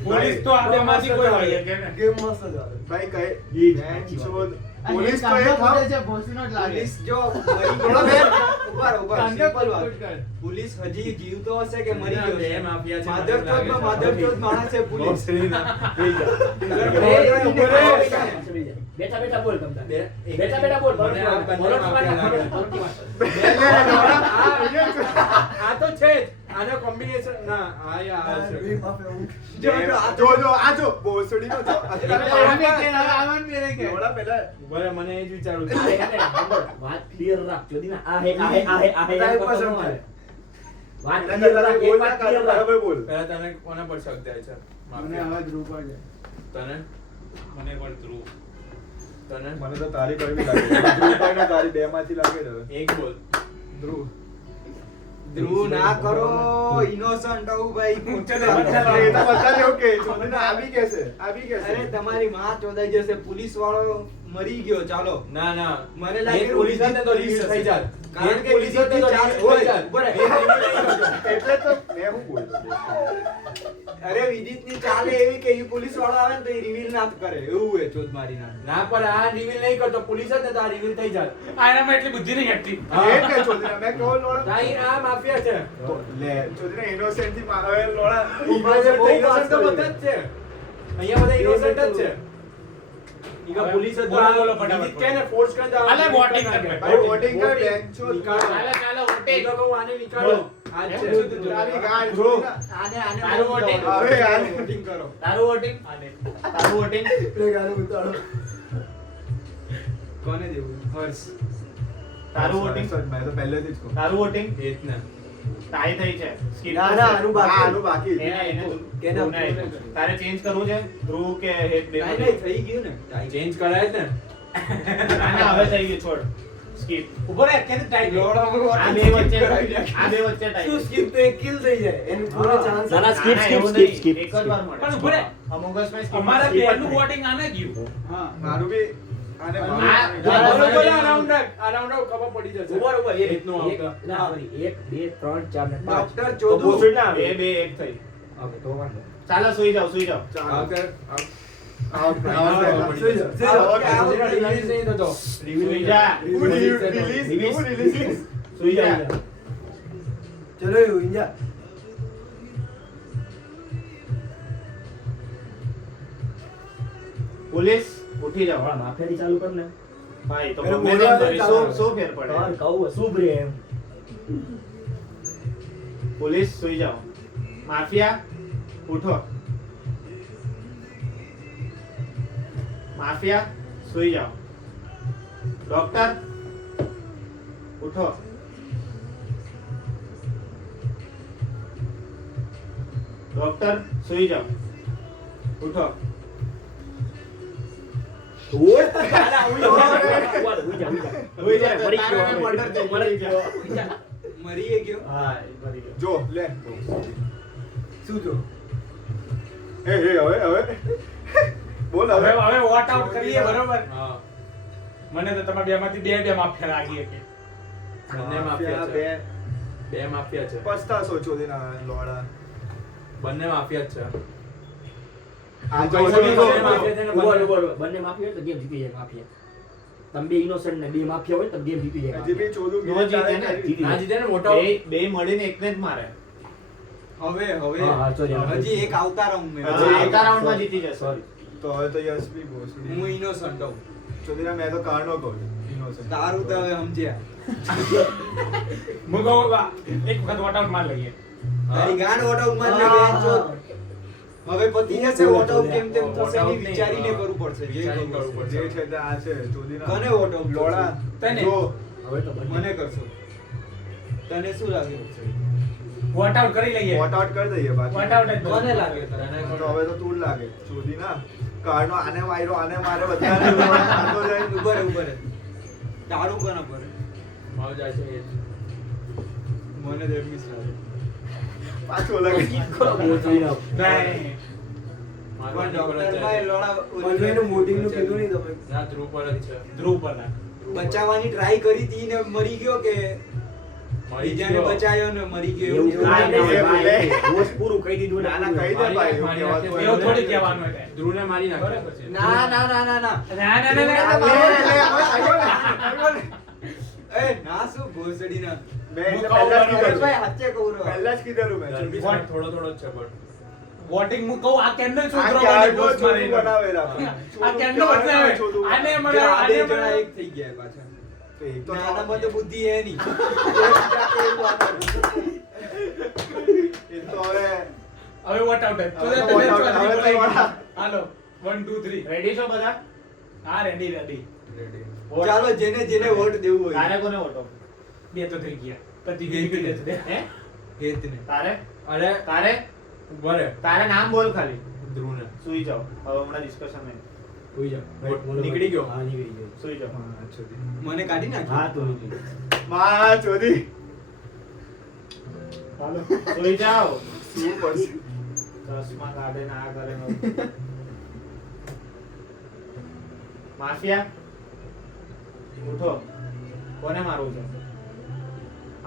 પોલીસ તો આ બેમાંથી કોઈ હોય કે ને ગેમ મસ્ત ચાલે ભાઈ કઈ ઈ બેન સાચી વાત. ચોદ પોલીસ તો એ થાવ. પોલીસ જો મરી ગયો છે, ઉભા રહો, ઉભા રહો, simple વાત. પોલીસ હજી જીવતો હશે કે મરી ગયો બે છે? માફિયા છે, મને માધરચોદમાં લાગે છે. માધરચોદ માણસ છે પોલીસ. બેઠા બેઠા બોલ તમ તારે. બે- બેઠા બેઠા બોલ મને આ બંને ભરોસ માફિયા ભરોસ લાગે. ભરોસ. આ તો છે જ આનો કોમ્બિનેશન ના આ યાર આ છે. જો, જો, આ જો જો આ જો ભોસડીનો જો થોડા પહેલા બરાબર મને એ જ વિચારું અરે, છું અરે, સાંભળ, વાત ક્લિયર રાખ ચોદીના આ હે આ હે આ હે આ હે એમ કરતો ન મારે. વાત એના ક્લિયર કરતા રાખ બોલ એક ના વાત કાઢો, ક્લિયર રાખ બરાબર બોલ. પહેલા તને કોના પર શક જાય છે મને માફિયા. હવે ધ્રુવ પર છે. તને મને પણ ધ્રુવ તને મને તો તારી પર બી લાગે ધ્રુવ પર ને તારી બે માંથી લાગે છે હવે. એક બોલ. ધ્રુવ ધ્રુવ ના કરો ઇનોસન્ટ આવું ભાઈ એ તો બધા એવું કહે છે મને આવી કહેશે અરે તમારી માં ચોદાઈ જશે પોલીસ વાળો મરી ગયો ચાલો ના ના મને લાગે એક પોલીસ હોત ને તો reveal થઈ જાત. કારણ એક કે પોલીસ હોત ને તો ચાલ- reveal થઈ જાત. ઉભો રહે. એ reveal નહીં કરતો. એટલે તો મેં હું બોલ્યો અરે વિદિત ની ચાલે એવી કે ઈ પોલીસ વાળો આવે ને તો એ રિવીલ ના કરે એવું હે ચોદ મારી ના ના પણ આ reveal નહીં કરતો પોલીસ હોત ને તો આ reveal થઈ જાત. આનામાં એટલી બુદ્ધિ નહીં હતી. એ કે ચોધરા મેં કહો લોડા તાઈ આ માફિયા છે. તો લે ચોધરા ઇનોસેન્ટ થી મારે લોડા Innocent બહુ innocent તો વાત બધા જ છે. અહીંયા બધા innocent જ છે. ઈકા હવે પોલીસ જ બોલો, આ બોલો ફટાફટ. વિધિત કહે ને force કરે તો આ અલે voting ના કરે. કરે. ભાઈ વોટિંગ કર બેંક છો નિકાળો. ચાલો voting. હું તો કહું આને નિકાળો. આ જ છે. તારી ગાય ધ્રુવ. આને તારું voting. હવે યાર. વોટિંગ કરો તારું વોટિંગ તારું વોટિંગ એટલે ગાનું ઉતારો. કોને દેવું હર્ષ તારું વોટિંગ મેં તો પહેલેથી જ કહું તારું વોટિંગ એ જ ને. ટાઈ થઈ છે Skip ના થશે. ના આનું હા, બાકી આનું બાકી છે. એને કેના? ધ્રુવને આપ્યું. તારે ચેન્જ કરવું છે ધ્રુવ કે હેત બે નહીં નહીં થઈ ગયું ને ચેન્જ કરાય જ ને. ના ના હવે થઈ ગયું છોડ સ્કીપ ઉભો રહે, અત્યારે ટાઈમ લો. આ બે વચ્ચે ટાઈ શું skip તો એક kill થઈ જાય એનું પૂરો chance ના, ના, skip, ના, skip, એવું skip, નહીં. skip. એક જ વાર મળે પણ ઉભો રહે. Among Us માં skip અમારા skip જ બેનું થાય. voting આને ગયું. હા મારું બી આને હા, મારું- હા, બોલો, બોલો, હા. આ round up. આ round up ખબર પડી જશે. ઉભો રહો, ઉભો રહો. એ રીતનું આવતા. 1 2 3 4 ને 5 ડોક્ટર તો ચોદુ ભૂસડી ના આવે. બે બે એક થઈ ઓકે તો વાંધો ચાલો સુઈ જાઓ ચાલો. આ વખતે- સુઈ જા. સુઈ જાઓ. ઓકે, આ સુઈ જા. વખતે release નહીં થતો. સુઈ જા હું release. સુઈ જા ચલો એવું ઇન્જા પોલીસ ઉઠી જાઓ હા માફિયાથી ચાલુ કર ને ભાઈ તો પેલું ગમે તેમ બોલવાનું કરી ચાલુ. શું ફેર પડે તાર કહું શુભ રે એમ પોલીસ સુઈ જાઓ માફિયા ઉઠો માફિયા સુઈ જાઓ ડોક્ટર ઉઠો ડોક્ટર સુઈ જાઓ ઉઠો ઉઈ જા ઉઈ જા સુઈ જા મરી ગયો તારાને murder થઈ ગયું. મરી ગયો મરી ગયો હા એ મરી ગયો જો લે શું જો એ હવે બોલ હવે હવે હવે વોટ આઉટ કરીએ બરોબર. હા. મને તો તમારા બેમાંથી બે માફિયા લાગી કે બંને માફિયા છે. બે માફિયા છે. પસ્તાસો ચોદીના લોડા બંને માફિયા જ છે. આ જો જો બંને જો માફિયા છે ને ઉભો રહો, બંને- ઉભો રહો. બંને માફિયા હોય તો ગેમ જીતી જાય માફિયા તમે બે ઇનોસન્ટ ને બે માફિયા હોય તો ગેમ જીતી જાય હજી બી ચોદું નો જીતે ને. જીતી ના જાય. જીતે ને મોટો. બે મળીને એકને જ મારે હવે હા, હા, sorry, હવે હજી એક આવતા રહું મેં હજી એક આવતા રાઉન્ડમાં જીતી જશે સોરી તો હવે તો યસ બી ભોસડી હું ઇનોસન્ટ હું ચોદીના મેં તો કારનો કહું innocent. તારું તો હવે સમજ્યા હું કહું એક વખત વોટ આઉટ માર લઈએ. તારી ગાંડ વોટ આઉટ માર લે બેન ચોદ. હવે પતિ જશે વોટ આઉટ કેમ તેમ થશે Walkout નહીં, નહીં. વિચારીને કરવું પડશે જે વિચારીને કરવું કરવું પડશે. જે છે તે આ છે ચોદીના કોને vote out કરશો? લોડા તને? જો હવે તો બંને મને કરશો તને શું લાગે વોટ આઉટ કરી લઈએ. વોટ આઉટ કરી દઈએ બાકી વોટ આઉટ જ કોને બરોબર. લાગે તને? તો હવે તો તું જ લાગે ચોદીના કારનો આને વાયરો આને મારે બધાને મારતો જાય ઉભો રહે, ઉભો રહે. તારું કોના પર મારો જાય છે એ જ. મને ધર્મીશ લાગે પાછો લાગે ભોસડીનો. નહીં. મારો પણ નીકળો જ ડોક્ટરમાં એ જાય છે. લોડા પણ એનું મોટિંગ નું કીધું નહીં તમે ના ધ્રુવ પર જ છે. ધ્રુવ પર લાગ. બચાવવાની ટ્રાય કરી હતી ને મરી ગયો કે મરી બીજાને ગયો. બચાયો ને મરી ગયો એવું એવું? ના, એવું નહીં, નહીં. ભાઈ. રોજ પૂરું કહી દીધું ને. ના, ના, કહી દે ભાઈ, એવું મારી કહેવાતું નાખે. એવું થોડી કહેવાનું હોય. ધ્રુવને મારી નાખે. બરાબર છે. ના ના ના ના ના ના, ના, ના, ના, લે, ના. લે, આવ્યો ને. એ ના શું ભોસડી ના મેં એટલે હું પહેલા જ કહું, કીધેલું. ભાઈ હાચે કહું રહ્યો. પહેલા જ કીધેલું મેં ધર્મી What? સામે થોડો થોડો જ છે પણ. વોટિંગ હું કહું આ કેન્ડલ આ છોકરો ક્યારનો મને પોસ્ટ ચોદું મારેલો. બનાવેલા. આ કેન્ડલ બતાવે. આને મને જો આ બે આને જણા મને એક થઈ ગયા પાછા તો એક તો નાનામાં તો બુદ્ધિ હે નહીં એ તો હવે હવે વોટ આઉટ હવે તો vote out. હવે તો vote out. હાલો 1 2 3 રેડી છો બધા હા રેડી રેડી ચાલો જેને જેને વોટ દેવું હોય તારે કોને વોટો બે તો થઈ ગયા પતિ ગઈ ગઈ છે હે હેતને તારે અરે તારે ઉભો રે. તારે નામ બોલ ખાલી ધ્રુવને. સુઈ જાઓ હવે હમણાં ડિસ્કશન નહીં સુઈ જાઓ. Right, બોલો. નીકળી ગયો. હા નીકળી ગયો. સુઈ જાઓ. મને કાઢી નાખ હા તું નીકળી ગયો. માં ચોધી હાલો સુઈ જાઓ. શું પડશે ચશ્મા કાઢે ને આ કરે ને. માફિયા ઉઠો. કોને મારવું છે?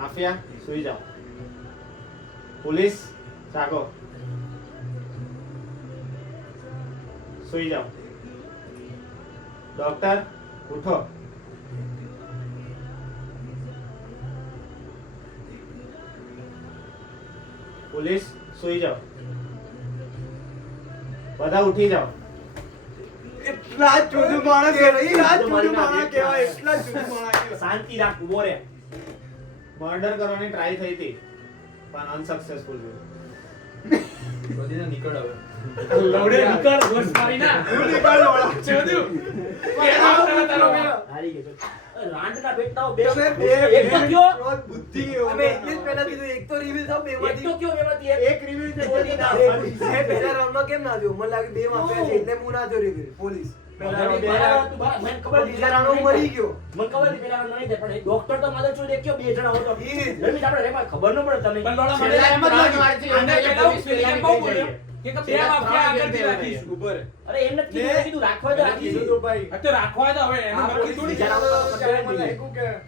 માફિયા સુઈ જાઓ. પોલીસ જાગો. સુઈ જાઓ. ડોક્ટર ઉઠો. પોલીસ સુઈ જાઓ. બધા ઉઠી જાઓ. એટલા જ ચોધું માણસ એટલા જ ચોધું માણસ કહેવાય એટલા જ ચોધું માણસ કહેવાય. શાંતિ રાખ ઉભો રે. મર્ડર કરવાની ટ્રાય થઈ હતી પણ અનસક્સેસફુલ ગયું. બધીને નીકળ હવે. લવડે નીકળ ઘોસ મારી ના ચોદ્યું હારી ગયો. રાંડના બેટનાઓ બે તમે એક તો કયો રોજ બુદ્ધિ અમે એટલે જ પહેલા કીધું એક તો રિવીલ થાવ એક બેમાંથી તો કયો બેમાંથી એક રિવ્યુ છે ચોરી ના મેં પહેલા રાઉન્ડમાં કેમ ના થયું? મને લાગ્યું બે માફિયા છે એટલે હું ના થયો રિવીલ. પોલીસ પહેલા મને રાઉન્ડ મને ખબર બીજા રાઉન્ડમાં મરી ગયો. મને ખબર હતી પેલા નહીં થાય પણ ડોક્ટર તો મારે જોઈ દેખ્યો બે જણા હોય તો ઈ જ. રમીશ આપણે રેમાં ખબર ન પડે તને પણ લોડા મને છેલ્લા એમ જ ત્રણ લાગ્યું. વારથી આને અંદર પહેલા પોલીસ પેલી પેલા બહુ નીકળી બોલ્યો કે બે માફિયા આગળથી રાખીશ. ઉપર અરે એમને કીધું રાખવા તો રાખી કીધું તું ભાઈ આ તો રાખવા દો હવે એનું નક્કી થોડી છે.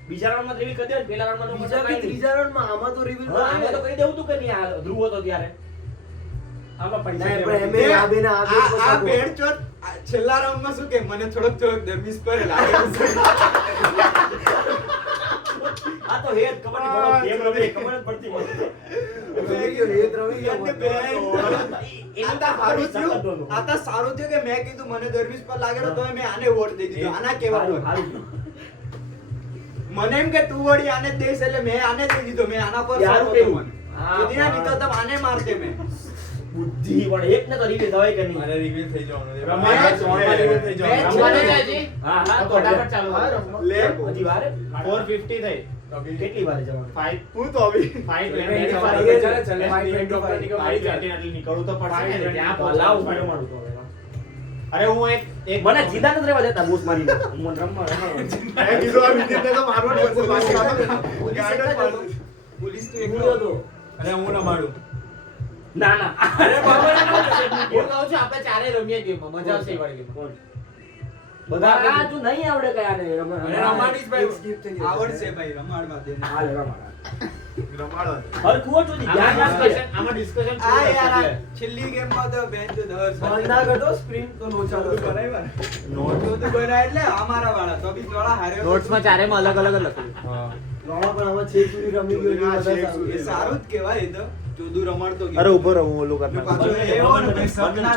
બીજા રાઉન્ડમાં રીવી કરી દે પેલા રાઉન્ડમાં તો બીજા કે ત્રીજા રાઉન્ડમાં આમાં તો રિવીલ હા, આને તો કહી દેવું તું કે નહીં આ ધ્રુવ હતો ત્યારે આમાં પૈસા નહીં, લેવા. પણ એમે આ બેને આ બે આ પસાકો. ભેળચોદ છેલ્લા રાઉન્ડમાં શું કે મને થોડોક ધર્મીશ પર લાગે છે. આ તો હેડ કબડ્ડી બળો ગેમ રમે ખબર જ પડતી હોય. રમી ગયો, રેત રમી ગયો એમને બધો. આ તો સારું થયું આ તો સારું થયું કે મેં કીધું મને ધર્મીશ પર લાગેલો તો મેં આને વોટ દઈ દીધો આના કેવા હારું, પર હારું. મને એમ કે તું વળી આને જ દઈશ એટલે મેં આને દઈ દીધો મેં આના પર યાર, સારો કેવું? હતો મને. હા, કીધીના હા. નહીં તો તમે આને મારતે મેં બુદ્ધિ વડે એક ને તો રીવે દવાઈ કે નહીં મારે રિવીલ થઈ જવાનું છે. રમાય જ ત્રણમાં reveal થઈ જવાનું. રમવાનું છે હજી? હા હા તો ફટાફટ ચાલુ હા, કરો. રમવા. લે હજી વારે 450 થઈ. કેટલી વાર જવાનું 5 હું તો આવી 525 ચાલે, ચાલે, ચાલે, ચાલે. 525. 525 એટલે નીકળવું તો પડશે ને, ત્યાં લાવ પહોંચવાનું. વિડિયો મારું તો હવે. અરે હું એક મને જીદા નથી રહેવા દેતા બૂસ મારીને હું મને રમવા મેં કીધું આ વિધિને તો મારવા જ પડશે પાછી ગાર્ડન પર પોલીસ તો હું એકલો હતો. અરે હું રમાડું. ના ના અરે બાબા હું કહું છું આપણે ચારે રમીએ ગેમમાં મજા આવશે એ વાળી ગેમમાં. બધા આ તું નહીં આવડે કયા ને અરે રમાડીશ ભાઈ. એક skip થઈ ગયો. આવડશે ભાઈ રમાડવા દે ને. હાલે રમા રમાડો હર કુવો ચોથી ધ્યાન રાખ આમાં ડિસ્કશન આ યાર આ છેલ્લી ગેમમાં તો બેન તો દસ બંધ ના કરતો સ્પ્રિન્ટ તો નો ચાલુ બરાબર નોટ તો બનાય એટલે અમારા વાળા તો બી થોડા હારે નોટ્સમાં ચારેમાં અલગ અલગ જ લખ્યું. રોણા પણ આમાં છેક સુધી રમી ગયો એટલે હા, વધારે છેક સારું. એ સારું જ કહેવાય એ તો ચોદુ રમાડતો ગયો. અરે ઉભો રહો હું ઓલું કરી નાખું. પાછો એવો ને ભાઈ સપના